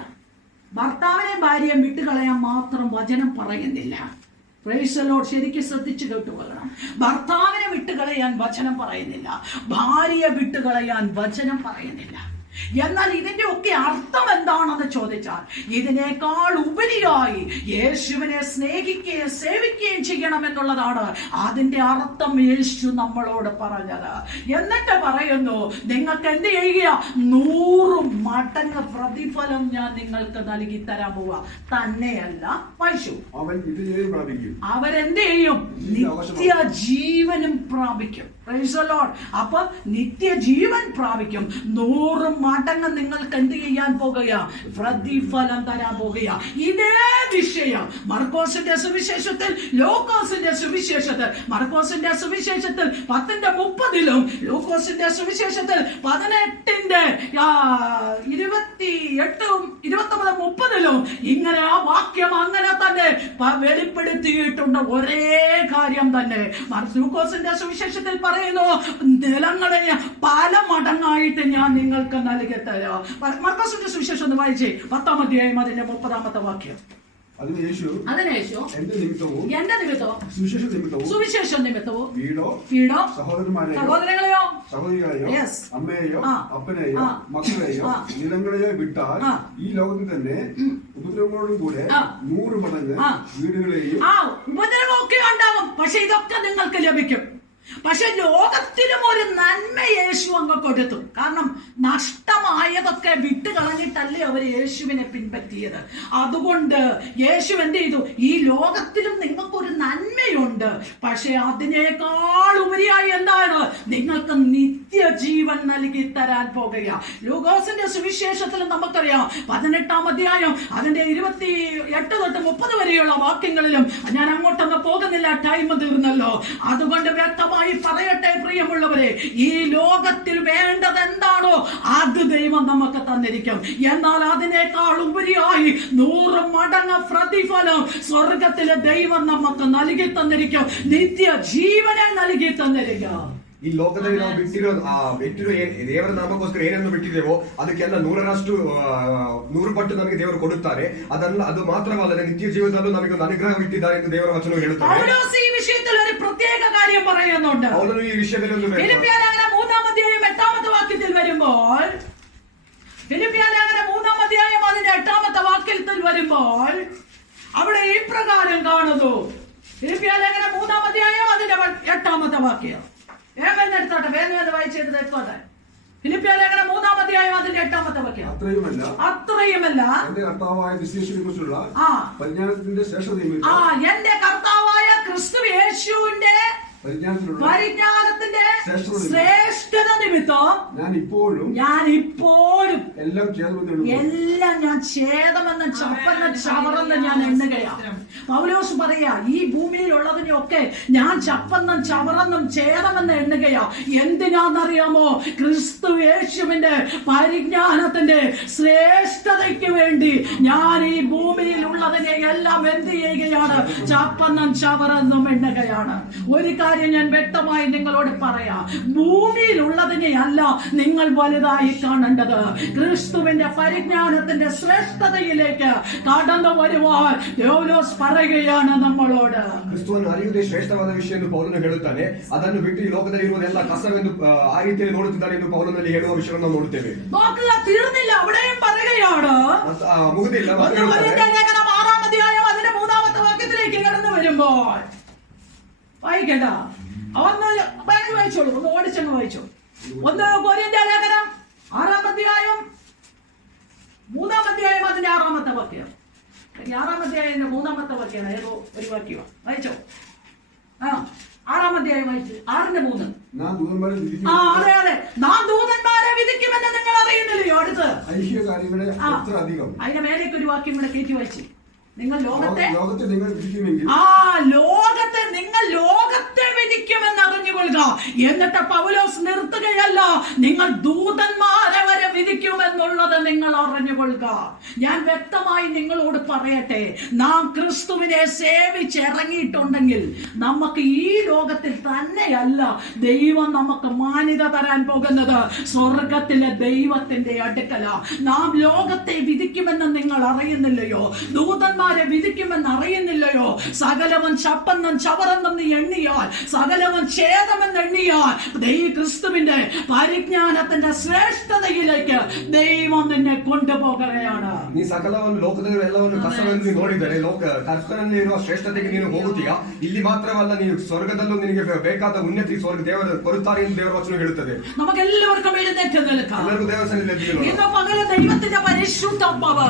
ഭർത്താവിനെയും ഭാര്യയും വിട്ടുകളയാൻ മാത്രം വചനം പറയുന്നില്ല. Praise the Lord. ശരിക്കും ശ്രദ്ധിച്ചു കേട്ടുകൊള്ളണം. ഭർത്താവിനെ വിട്ടുകളയാൻ വചനം പറയുന്നില്ല, ഭാര്യയെ വിട്ടുകളയാൻ വചനം പറയുന്നില്ല. എന്നാൽ ഇതിന്റെ ഒക്കെ അർത്ഥം എന്താണെന്ന് ചോദിച്ചാൽ ഇതിനേക്കാൾ ഉപരിയായി യേശുവിനെ സ്നേഹിക്കുകയും സേവിക്കുകയും ചെയ്യണമെന്നുള്ളതാണ് അതിന്റെ അർത്ഥം യേശു നമ്മളോട് പറഞ്ഞത്. എന്നിട്ട് പറയുന്നു, നിങ്ങൾക്ക് എന്ത് ചെയ്യുക? 100 മടങ്ങ് പ്രതിഫലം ഞാൻ നിങ്ങൾക്ക് നൽകി തരാൻ പോവുക. തന്നെയല്ല പശു അവരെന്ത് ചെയ്യും? നിത്യ ജീവനും പ്രാപിക്കും. Praise the Lord. അപ്പൊ നിത്യജീവൻ പ്രാപിക്കും. 100 മടങ്ങ് നിങ്ങൾക്ക് എന്ത് ചെയ്യാൻ പോകുക? പ്രതിഫലം തരാൻ പോകുക. ഇതേ വിഷയം മർക്കോസിന്റെ സുവിശേഷത്തിൽ, ലൂക്കോസിന്റെ സുവിശേഷത്തിൽ, മർക്കോസിന്റെ സുവിശേഷത്തിൽ 10:30 ലൂക്കോസിന്റെ സുവിശേഷത്തിൽ 18:28-29-30 ഇങ്ങനെ ആ വാക്യം അങ്ങനെ തന്നെ വെളിപ്പെടുത്തിയിട്ടുണ്ട്. ഒരേ കാര്യം തന്നെ. ലൂക്കോസിന്റെ സുവിശേഷത്തിൽ പറയുന്നു, നിലങ്ങളെ പല മടങ്ങായിട്ട് ഞാൻ നിങ്ങൾക്ക് നൽകി തരാം. മർക്കോസിന്റെ സുവിശേഷം ഒന്ന് വായിച്ചേ, 10-ാം അധ്യായം അതിന്റെ 30-ാമത്തെ വാക്യം. അതിന് യേശു എന്റെ നിമിത്തവും സുവിശേഷ നിമിത്തവും വീടോ സഹോദരങ്ങളെയോ അമ്മയെയോ അപ്പനെയോ മക്കളെയോ നിലങ്ങളെയോ വിട്ടാൽ ഈ ലോകത്തിൽ തന്നെ ഉപദ്രവങ്ങളോടും കൂടെ 100 മടങ്ങ് വീടുകളെയും ഉപദ്രവമൊക്കെ ഉണ്ടാകും. പക്ഷെ ഇതൊക്കെ നിങ്ങൾക്ക് ലഭിക്കും. പക്ഷെ ലോകത്തിലും ഒരു നന്മ യേശു അങ്ങ് കൊടുത്തു. കാരണം നഷ്ടമായതൊക്കെ വിട്ട് കളഞ്ഞിട്ടല്ലേ അവർ യേശുവിനെ പിൻപറ്റിയത്. അതുകൊണ്ട് യേശു എന്ത് ചെയ്തു? ഈ ലോകത്തിലും നിങ്ങൾക്കൊരു നന്മയുണ്ട്. പക്ഷെ അതിനേക്കാൾ ഉപരിയായി എന്താണ്? നിങ്ങൾക്ക് നിത്യജീവൻ നൽകി തരാൻ പോകുക. ലൂക്കോസിന്റെ സുവിശേഷത്തിൽ നമുക്കറിയാം 18-ാം അധ്യായം അതിന്റെ 28-30 വരെയുള്ള വാക്യങ്ങളിലും ഞാൻ അങ്ങോട്ടൊന്നും പോകുന്നില്ല, ടൈം തീർന്നല്ലോ. അതുകൊണ്ട് വ്യക്തമായി പറയട്ടെ പ്രിയമുള്ളവരെ, ഈ ലോകത്തിൽ വേണ്ടത് എന്താണോ അത് ദൈവം നമുക്ക് തന്നിരിക്കും. എന്നാൽ അതിനേക്കാൾ ഉപരിയായി 100 മടങ്ങ് പ്രതിഫലം സ്വർഗത്തിലെ ദൈവം നമുക്ക് നൽകി തന്നിരിക്കും. ನಿತ್ಯಜೀವನ നൽകി തന്നിരിക്കും. ಈ ಲೋಕದಲ್ಲಿ ನಾವು ಬಿಟ್ಟಿರೋ ದೇವರ ನಾಮಕ್ಕೋಸ್ಕರ ಏನನ್ನು ಬಿಟ್ಟಿದ್ದೇವೋ ಅದಕ್ಕೆಲ್ಲ 100 ಪಟ್ಟು ನಮಗೆ ದೇವರು ಕೊಡುತ್ತಾರೆ. ಅದು ಮಾತ್ರವಲ್ಲದೆ ನಿತ್ಯ ಜೀವನದಲ್ಲೂ ನಮಗೆ ಒಂದು ಅನುಗ್ರಹ ಇಟ್ಟಿದ್ದಾರೆ ಎಂದು ದೇವರ ವಚನ ಹೇಳುತ್ತಾರೆ. പൗലോസ് ഈ വിഷയത്തിൽ ഒരു പ്രത്യേക കാര്യം പറയുന്നുണ്ട്. ಅವನು ಈ ವಿಷಯದಲ್ಲಿ ಒಂದು ഫിലിപ്പിയർ 3-ാം അധ്യായം 8-ാമത്തെ വാക്യത്തിൽ വരുമ്പോൾ, ഫിലിപ്പിയർ 3-ാം അധ്യായം അതിന്റെ 8-ാമത്തെ വാക്യത്തിൽ വരുമ്പോൾ അവിടെ ഈ പ്രകാരം കാണുന്നു. ഫിലിപ്പിയർ 3-ാം അധ്യായം അതിന്റെ 8-ാമത്തെ വാക്യം എടുത്തോട്ടെ, വേഗം വായിച്ചെടുത്തോട്ടെ. ഫിലിപ്പിയർ 3-ാം അധ്യായം അതിന്റെ 8-ാമത്തെ വാക്യം. അത്രയുമല്ല എന്റെ കർത്താവായ ക്രിസ്തു യേശുവിന്റെ പരിജ്ഞാനത്തിന്റെ ശ്രേഷ്ഠത നിമിത്തം ഞാൻ ഇപ്പോഴും എല്ലാം ഞാൻ ഛേദമെന്ന് ചപ്പെന്ന് ചവറെന്ന് ഞാൻ എണ്ണുകയാണ്. പൗലോസ് പറയാ, ഈ ഭൂമിയിലുള്ളതിനെയൊക്കെ ഞാൻ ചപ്പെന്നും ചവറെന്നും ഛേദമെന്ന് എണ്ണുകയാ. എന്തിനാന്നറിയാമോ? ക്രിസ്തു യേശുവിന്റെ പരിജ്ഞാനത്തിന്റെ ശ്രേഷ്ഠതയ്ക്ക് വേണ്ടി ഞാൻ ഈ ഭൂമിയിലുള്ളതിനെ എല്ലാം എന്ത് ചെയ്യുകയാണ്? ചപ്പെന്നും ചവറെന്നും എണ്ണുകയാണ്. ഒരു കാര്യം ഞാൻ വ്യക്തമായി നിങ്ങളോട് പറയാം, ഭൂമിയിലുള്ളതിനെ അല്ല നിങ്ങൾ വലുതായി കാണേണ്ടത്. ക്രിസ്തുവിന്റെ പരിജ്ഞാനത്തിന്റെ ശ്രേഷ്ഠതയിലേക്ക് കടന്നു വരുവാൻ പൗലോസ് പറയുകയാണ് നമ്മളോട്. ಕ್ರಿಸ್ತುವನ್ನು ಅರಿಯುವುದೇ ಶ್ರೇಷ್ಠವಾದ ವಿಷಯ ಎಂದು ಪೌಲನು ಹೇಳುತ್ತಾನೆ. ಅದನ್ನು ಬಿಟ್ಟು ಈ ಲೋಕದಲ್ಲಿ ಇರುವುದೆಲ್ಲ ಕಸವೆಂದು ಆ ರೀತಿಯಲ್ಲಿ ನೋಡುತ್ತಿದ್ದಾನೆ ಎಂದು ಪೌಲನಲ್ಲಿ ಹೇಳುವ ವಿಷಯವನ್ನು ನಾವು ನೋಡುತ್ತೇವೆ. നോക്കുക, തീർന്നില്ല, അവിടെയും പറയുകയാണ്. ಮುಗಿದಿಲ್ಲ. 6-ാം അധ്യായം അതിന്റെ 3-ാമത്തെ വാക്യത്തിലേക്ക് കടന്നു വരുമ്പോൾ വായിക്കണ്ട, ഒന്ന് വായിച്ചോളൂ, ഒന്ന് ഓടിച്ചങ്ങ് വായിച്ചോ. 1 കൊരിന്ത്യർ ലേഖനം 6-ാം അധ്യായം 3-ാം അധ്യായം അതിന്റെ 6-ാമത്തെ വാക്യം. 6-ാം അധ്യായം 3-ാമത്തെ വാക്യാണ്, ഏതോ ഒരു വാക്യമാണ്. വായിച്ചോ. 6-ാം അധ്യായം വായിച്ചു, 6-3. അതെ, നാം ദൂതന്മാരെ വിധിക്കുമെന്ന് നിങ്ങൾ അറിയുന്നില്ലയോ? അടുത്ത് അതിന്റെ മേലേക്ക് ഒരു വാക്യം കൂടെ കയറ്റി വായിച്ചു. നിങ്ങൾ ലോകത്തെ വിധിക്കുമെന്ന് അറിഞ്ഞുകൊള്ളുക. എന്നിട്ട് പൗലോസ് നിർത്തുകയല്ല, നിങ്ങൾ ദൂതന്മാരെ വരെ വിധിക്കുമെന്നുള്ളത് നിങ്ങൾ അറിഞ്ഞുകൊള്ളുക. ഞാൻ വ്യക്തമായി നിങ്ങളോട് പറയട്ടെ, നാം ക്രിസ്തുവിനെ സേവിച്ചിറങ്ങിയിട്ടുണ്ടെങ്കിൽ നമുക്ക് ഈ ലോകത്തിൽ തന്നെയല്ല ദൈവം നമുക്ക് മാന്യത തരാൻ പോകുന്നത് സ്വർഗത്തിലെ ദൈവത്തിന്റെ അടുക്കല. നാം ലോകത്തെ വിധിക്കുമെന്ന് നിങ്ങൾ അറിയുന്നില്ലയോ? ദൂതന്മാരെ വിധിക്കുമെന്ന് അറിയുന്നില്ലയോ? സകലവൻ ചപ്പെന്നും ചവറെന്നും നീ എണ്ണിയാൽ, സകലവൻ ഛേദമെന്ന് എണ്ണിയാൽ ക്രിസ്തുവിന്റെ പരിജ്ഞാനത്തിന്റെ ശ്രേഷ്ഠതയിലേക്ക് ദൈവം നിന്നെ കൊണ്ടുപോകുകയാണ്. ನೀ ಸಕಲವನ್ನು ಲೋಕದಲ್ಲಿ ಎಲ್ಲವನ್ನು ಕಸವೆಂದು ನೋಡಿದರೆ ಕರ್ತನಲ್ಲಿ ಇರುವ ಶ್ರೇಷ್ಠತೆಗೆ ನೀನು ಹೋಗುತ್ತೀಯಾ? ಇಲ್ಲಿ ಮಾತ್ರವಲ್ಲ, ನೀನು ಸ್ವರ್ಗದಲ್ಲೂ ನಿನಗೆ ಬೇಕಾದ ಉನ್ನತಿ ದೇವರು ಕೊಡುತ್ತಾರೆ ಎಂದು ದೇವರ ವಚನ ಹೇಳುತ್ತದೆ. നമുക്കെല്ലാവർക്കും എഴുന്നേറ്റ് നിൽക്കാം. ಎಲ್ಲರಿಗೂ ದೇವಸ್ಥಾನದಲ್ಲಿ ഇന്ന് പകൽ ദൈവത്തിന്റെ പരിശുദ്ധാത്മാവ്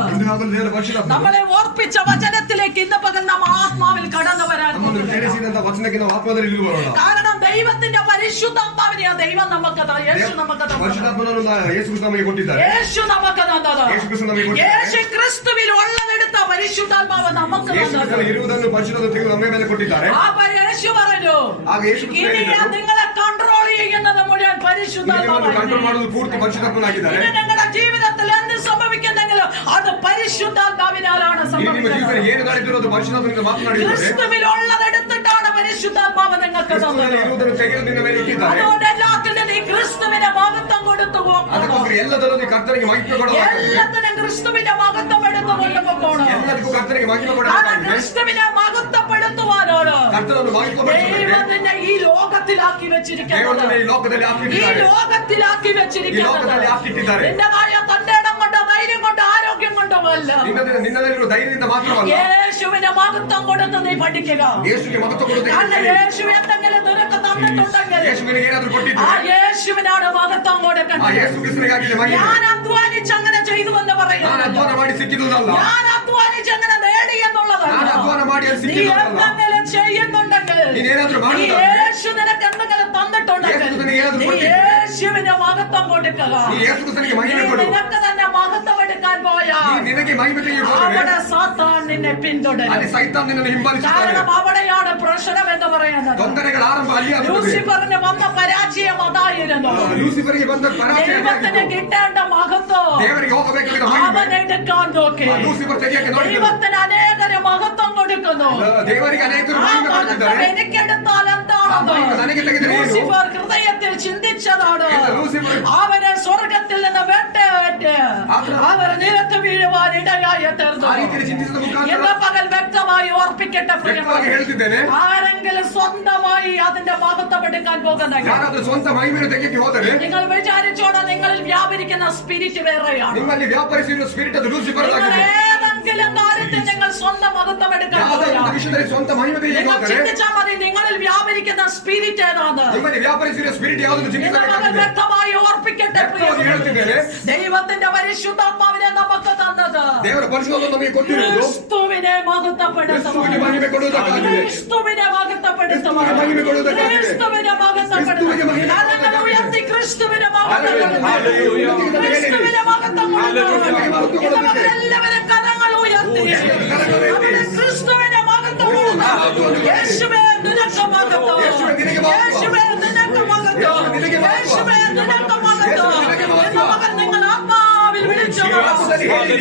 നമ്മളെ ഓർപ്പിച്ച വചനത്തിലേക്ക് ഇന്ന് പകൽ നാം ആത്മാവിൽ കടന്നു വരാൻ ನಮ್ಮನ್ನು ಕೆಡಿಸಿದಂತ ವಚನಕ್ಕೆ ನಾವು ಆತ್ಮದಲ್ಲಿ ಇಳಿದು ಬರೋಣ. കാരണം ദൈവത്തിന്റെ പരിശുദ്ധാത്മാവിനെ ആ ദൈവം നമുക്ക് യേശു നമുക്ക് ಪರಿಶುದ್ಧಾತ್ಮನನ್ನು ಯೇಸು ಕ್ರಿಸ್ತ ನಮಗೆ ಕೊಟ್ಟಿದ್ದಾರೆ. യേശു നമുക്ക് തന്നത് ಯೇಸು ಕ್ರಿಸ್ತ ನಮಗೆ ಕೊಟ್ಟಿದ್ದಾರೆ. യേശു ക്രിസ്തുവിൽ ഉള്ളതെടുത്ത പരിശുദ്ധാത്മാവ് നമുക്ക് ಯೇಸು ಕ್ರಿಸ್ತನ ಇರುವುದನ್ನು ಪರಿಶುದ್ಧಾತ್ಮ ತೆಗೆದು ನಮ್ಮ ಮೇಲೆ ಕೊಟ್ಟಿದ್ದಾರೆ. ആ യേശു പറഞ്ഞു ಆಗ ಯೇಸು ಕ್ರಿಸ್ತ ഇനി ಹೇಳಿದರು, നിങ്ങളെ കൺട്രോൾ ചെയ്യുന്നത് മുഴുവൻ പരിശുദ്ധാത്മാവാണ്. ಕಂಟ್ರೋಲ್ ಮಾಡುವುದು ಪೂರ್ತಿ ಪರಿಶುದ್ಧಾತ್ಮನಾಗಿದ್ದಾರೆ. ഇനി നിങ്ങളുടെ ജീവിതത്തിൽ എന്ത് സംഭവിക്കുന്നെങ്കിലും അത് പരിശുദ്ധാത്മാവിനാലാണ് ನಿಮ್ಮ സംഭവിക്കുന്നത്. ಜೀವಿತದಲ್ಲಿ ಏನು ನಡೆದಿರೋದು ಪರಿಶುದ್ಧಾತ್ಮನಿಂದ ಮಾತನಾಡಿದ್ದಾರೆ. ക്രിസ്തുവിൽ ഉള്ളതെടുത്തിട്ടാണ് പരിശുദ്ധാത്മാവ് നിങ്ങൾക്ക് തന്നത്. ಕ್ರಿಸ್ತನಲ್ಲಿ ಇರುವುದನ್ನು ತೆಗೆದು ನಿನ್ನ ಮೇಲೆ ಇಟ್ಟಿದ್ದಾರೆ. അതുകൊണ്ട് എല്ലാത്തിനും നീ ക്രിസ്തുവിന്റെ മഹത്വം കൊടുത്തു പോകണം. ಅದಕ್ಕೋಸ್ಕರ ಎಲ್ಲದರಲ್ಲೂ ನೀ ಕರ್ತನಿಗೆ ಮಹಿಮೆ ಕೊಡಬೇಕು. എല്ലാത്തിനും ക്രിസ്തുവിന്റെ മഹത്വം എടുത്തു കൊണ്ടുപോകണം. ಎಲ್ಲದಕ್ಕೂ ಕರ್ತನಿಗೆ ಮಹಿಮೆ കാരണം ಕೊಡಬೇಕು. ക്രിസ്തുവിനെ മഹത്വപ്പെടുത്തുവാനാണ് ಕರ್ತನನ್ನು ಮಹಿಮೆಪಡಿಸಬೇಕು. ദൈവത്തിനെ ഈ ലോകത്തിലാക്കി വെച്ചിരിക്കുന്നത്. ದೇವರನ್ನು ಈ ಲೋಕದಲ್ಲಿ ഈ ಹಾಕಿಟ್ಟಿದ್ದಾರೆ. ലോകത്തിലാക്കി ಈ വെച്ചിരിക്കുന്നത് ಲೋಕದಲ್ಲಿ ಹಾಕಿಟ್ಟಿದ್ದಾರೆ. നിന്റെ കാര്യം തന്റെ ഇടം കൊണ്ടോ ധൈര്യം കൊണ്ടോ ആരോഗ്യം കൊണ്ടോ അല്ല. ನಿನ್ನಲ್ಲಿರುವ ಧೈರ್ಯದಿಂದ ಮಾತ್ರವಲ್ಲ, യേശുവിനെ മഹത്വം കൊടുത്ത് നീ പഠിക്കുക. ಯೇಸುವಿಗೆ ಮಹತ್ವ ಕೊಡುವುದು. കാരണം യേശു എന്തെങ്കിലും നിനക്ക് തന്നിട്ടുണ്ടെങ്കിൽ ಯೇಸುವಿಗೆ ಏನಾದರೂ ആ ಕೊಟ್ಟಿದ್ದಾರೆ, യേശുവിനാണ് മഹത്വം ಆ കൊടുക്കുന്നത്. ಯೇಸು ಕ್ರಿಸ್ತನಿಗಾಗಿದೆ ಮಹಿಮೆ. ഞാൻ അധ്വാനിച്ച് അങ്ങനെ ചെയ്തു എന്ന് ನಾನು പറയുന്നത് ಅಧ್ವಾನ ಮಾಡಿ ಸಿಕ್ಕಿದುದಲ್ಲ, ഞാൻ അധ്വാനിച്ച് അങ്ങനെ നേടി എന്നുള്ളതല്ല. ನಾನು ಅಧ್ವಾನ ಮಾಡಿ ಅದು നീ ಸಿಕ್ಕಿದುದಲ್ಲ. എന്തെങ്കിലും ചെയ്യുന്നുണ്ടെങ്കിൽ ನೀನೇನಾದ್ರೂ നീ ಮಾಡುವುದಾದ್ರೆ, യേശു നിനക്ക് എന്തെങ്കിലും തന്നിട്ടുണ്ടെങ്കിൽ യേശു നിനಗೆ ഏನಾದರೂ നീ ಕೊಟ್ಟಿದ್ದರೆ, യേശുവിന് മഹത്വം കൊടുക്കുക. ನೀ ಯೇಸು ಕ್ರಿಸ್ತನಿಗೆ നീ ಮಹಿಮೆ ಕೊಡು. നിനക്ക് തന്നെ മഹത്വം എടുക്കാൻ പോയാൽ ನೀ ನಿನಗೆ ಮಹಿಮೆ ತೆಗೆದುಕೊಂಡರೆ അവിടെ സാത്താൻ നിന്നെ പിന്തുടരും. ಅಲ್ಲಿ ಸೈತಾನ್ ನಿನ್ನನ್ನು ಹಿಂಬಾಲಿಸುತ್ತಾನೆ. കാരണം അവിടെയാണ് പ്രശ്നം എന്ന് പറയുന്നത്. ತೊಂದರೆಗಳ ಆರಂಭ ಅಲ್ಲಿ ಆಗುತ್ತದೆ. ലൂസിഫറിന് വന്ന പരാജയം അതായിരുന്നു. ಲೂಸಿಫರ್ಗೆ ಬಂದ ಪರಾಜಯ ദൈവത്തിന് ಆಗಿತ್ತು. കിട്ടേണ്ട മഹത്വം ದೇವರಿಗೆ ಹೋಗಬೇಕಾದ ಮಹಿಮೆ അവൻ എടുക്കാൻ നോക്കി. ಲೂಸಿಫರ್ ತೆಗೆಯಕ್ಕೆ ನೋಡಿದರು. ദൈവത്തിന് അനേകരെ മഹത്വം കൊടുക്കുന്നു. ದೇವರಿಗೆ ಅನೇಕರು ആ ಮಹಿಮೆ മഹത്വം ಕೊಡುತ್ತಿದ್ದಾರೆ. എനിക്കെടുത്താൽ ಆ ಮಹಿಮೆ എന്താണെന്ന് ನನಗೆ ತೆಗೆದರೆ ಏನು? ലൂസിഫർ ഹൃദയത്തിൽ ചിന്തിച്ചതാണ്. ಇಲ್ಲ, ಲೂಸಿಫರ್ അവനെ സ്വർഗത്തിൽ നിന്ന് വെട്ടേറ്റ് അവർ നിലത്ത് വീഴുവാൻ ഇടയായി തീർന്നു. ಆ ರೀತಿಯಲ್ಲಿ ಚಿಂತಿಸಿದ ಮುಖಾಂತರ ഇന്ന് പകൽ വ്യക്തമായി ഓർപ്പിക്കട്ടെ ವ್ಯಕ್ತವಾಗಿ പ്രിയമുള്ളവരെ. ಹೇಳ್ತಿದ್ದೇನೆ, ആരെങ്കിലും സ്വന്തമായി അതിന്റെ മഹത്വം എടുക്കാൻ പോകുന്നെങ്കിൽ ಯಾರಾದ್ರೂ ಸ್ವಂತ ಮಹಿಮೆಯನ್ನು ತೆಗೆಯಕ್ಕೆ ಹೋದರೆ നിങ്ങൾ വിചാരിച്ചോണം നിങ്ങളിൽ വ്യാപരിക്കുന്ന സ്പിരിറ്റ് വേറെയാണ്. ನಿಮ್ಮಲ್ಲಿ ವ್ಯಾಪರಿಸಿರುವ ಸ್ಪಿರಿಟ್ ಅದು ಲೂಸಿಫರ್ നിങ്ങൾ ಆಗಿದೆ. ഏതെങ്കിലും കാര്യത്തിൽ നിങ്ങൾ സ്വന്തം മഹത്വം എടുക്കാൻ ಯಾವುದಾದ್ರೂ പോയാൽ ವಿಷಯದಲ್ಲಿ ಸ್ವಂತ ಮಹಿಮೆ ತೆಗೆಯಕ್ಕೆ നിങ്ങൾ ಹೋದರೆ ചിന്തിച്ചാൽ മതി നിങ്ങളിൽ വ്യാപരിക്കുന്ന സ്പിരിറ്റ് ഏതാണ്. ನಿಮ್ಮಲ್ಲಿ ವ್ಯಾಪರಿಸಿರುವ ಸ್ಪಿರಿಟ್ ಯಾವುದನ್ನು ഇന്ന് പകൽ ಚಿಂತಿಸಬೇಕಾಗಿದೆ. വ്യക്തമായി ഓർപ്പിക്കട്ടെ വ്യക്തವಾಗಿ ಹೇಳ್ತಿದ್ದೇನೆ, ദൈവത്തിന്റെ പരിശുദ്ധാത്മാവിനെ നമുക്ക് തന്നത് ದೇವರ ಪರಿಶುದ್ಧವನ್ನು ನಮಗೆ ಕೊಟ್ಟಿರುವುದು ക്രിസ്തുവിനെ ಕ್ರಿಸ್ತುವಿಗೆ മഹത്വപ്പെടുത്തുവാൻ. ಮಹಿಮೆ ಕೊಡುವುದಕ್ಕಾಗಿದೆ. ക്രിസ്തുവിനെ മഹത്വപ്പെടുത്തുവാൻ. ക്രിസ്തുവിಗೆ മഹിമೆ ಕೊಡುವುದಕ್ಕಾಗಿದೆ. ക്രിസ്തുവിനെ മഹത്വപ്പെടുത്തുവാൻ. ക്രിസ്തുവിಗೆ മഹിമೆ കരങ്ങൾ ഉയർത്തി ക്രിസ്തുവിനെ മഹത്വപ്പെടുത്തുവാൻ. ഹല്ലേലൂയ. ക്രിസ്തുവിനെ മഹത്വം കൊടുത്തുവാൻ. എല്ലാവരും കരങ്ങൾ ഉയർത്തി നമ്മുടെ ക്രിസ്തുവിനെ മഹത്വം കൊടുത്തുവാൻ. യേശുവേ നിനക്ക് മഹത്വം. യേശുവേ നിനക്ക് മഹത്വം. യേശുവേ നിനക്ക് മഹത്വം. എന്ന മകൻ നിങ്ങൾ ആത്മാവിൽ വിളിച്ചു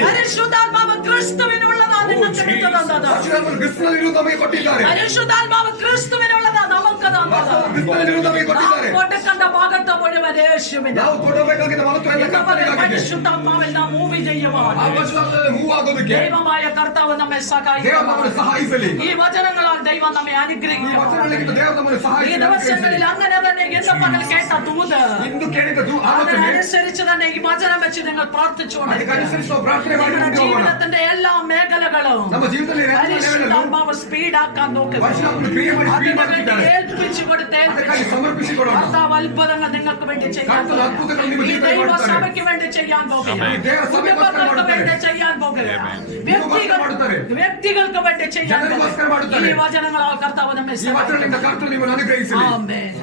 പരിശുദ്ധാത്മാവ് ക്രിസ്തുവിനുള്ളതാണ് നിങ്ങൾക്ക് എടുത്തു തന്നത്. ಪರಿಶುದ್ಧಾತ್ಮನು ಕ್ರಿಸ್ತನಲ್ಲಿರುವುದು ನಮಗೆ ಕೊಟ್ಟಿದ್ದಾರೆ. പരിശുദ്ധാത്മാവ് ക്രിസ്തുവിനുള്ളതാണ് നമുക്ക് തന്നത്. ಕ್ರಿಸ್ತನಲ್ಲಿರುವುದು ನಮಗೆ ಕೊಟ್ಟಿದ್ದಾರೆ. കൊടുക്കേണ്ട മഹത്വം മുഴുവൻ യേശുവിന്. ನಾವು ಕೊಡಬೇಕಾಗಿದ್ದ ಮಹತ್ವ ಎಲ್ಲ ಕರ್ತನಿಗಾಗಿದೆ. പരിശുദ്ധാത്മാവിൽ നാം മൂവ് ചെയ്യുവാൻ ಆ ಪರಿಶುದ್ಧಾತ್ಮನಲ್ಲಿ ಮೂವ್ ಆಗೋದಕ್ಕೆ ദൈവമായ കർത്താവ് നമ്മെ ದೇವರು സഹായിക്കും. ನಮ್ಮನ್ನು ಸಹಾಯಿಸಲಿ. ഈ വചനങ്ങളാൽ ദൈവം നമ്മെ ಈ അനുഗ്രഹിക്കും. ವಚನಗಳಿಂದ ದೇವರು ನಮ್ಮನ್ನು ഈ ಸಹಾಯಿಸಲಿ. ദിവസങ്ങളിൽ അങ്ങനെ തന്നെ ഇന്ന് പകൽ കേട്ട ദൂത് ಇಂದು ಕೇಳಿದ ಆಲೋಚನೆ അതിനനുസരിച്ച് തന്നെ ഈ വചനം വെച്ച് നിങ്ങൾ പ്രാർത്ഥിച്ചുകൊണ്ട് ಅದಕ್ಕನುಸರಿಸಿ ನಾವು ಪ್ರಾರ್ಥನೆ നിങ്ങളുടെ ಮಾಡಿಕೊಂಡು ಹೋಗೋಣ. ജീവിതത്തിന്റെ എല്ലാ മേഖലകളും ನಮ್ಮ ಜೀವಿತದಲ್ಲಿ പരിശുദ്ധാത്മാവ് സ്പീഡാക്കാൻ നോക്കുക. ಪರಿಶುದ್ಧಾತ್ಮನು ಕ್ರಿಯೆ ಮಾಡಿ ಸ್ಪೀಡ್ അതിനു വേണ്ടി ಮಾಡುತ್ತಿದ್ದಾರೆ. ഏൽപ്പിച്ചു കൊടുത്ത് ಅದಕ್ಕಾಗಿ ಸಮರ್ಪಿಸಿಕೊಡೋಣ. കർത്താവ് അത്ഭുതങ്ങൾ നിങ്ങൾക്ക് വേണ്ടി ചെയ്യാൻ ಕರ್ತನ ಅದ್ಭುತಗಳು ನಿಮ್ಮ ഈ ಜೀವಿತದಲ್ಲಿ ಮಾಡ್ತಾರೆ. ദൈവസഭയ്ക്ക് വേണ്ടി ചെയ്യാൻ പോകുക. ಈ ದೇವರ ಸಭೆಗೋಸ್ಕರ കുടുംബങ്ങൾക്ക് ಮಾಡುತ್ತಾರೆ. വേണ്ടി ചെയ്യാൻ പോകുക. ನಿಮಗೋಸ್ಕರ ಮಾಡುತ್ತಾರೆ. വ്യക്തികൾക്ക് വേണ്ടി ചെയ്യാൻ ಜನರಿಗೋಸ್ಕರ പോകുക. ಮಾಡುತ್ತಾರೆ. ഈ വചനങ്ങളാൽ കർത്താവ് നമ്മെ ಈ ವಚನಗಳಿಂದ ಕರ್ತನು ನಿಮ್ಮನ್ನು ಅನುಗ್ರಹಿಸಲಿ. ആമേൻ.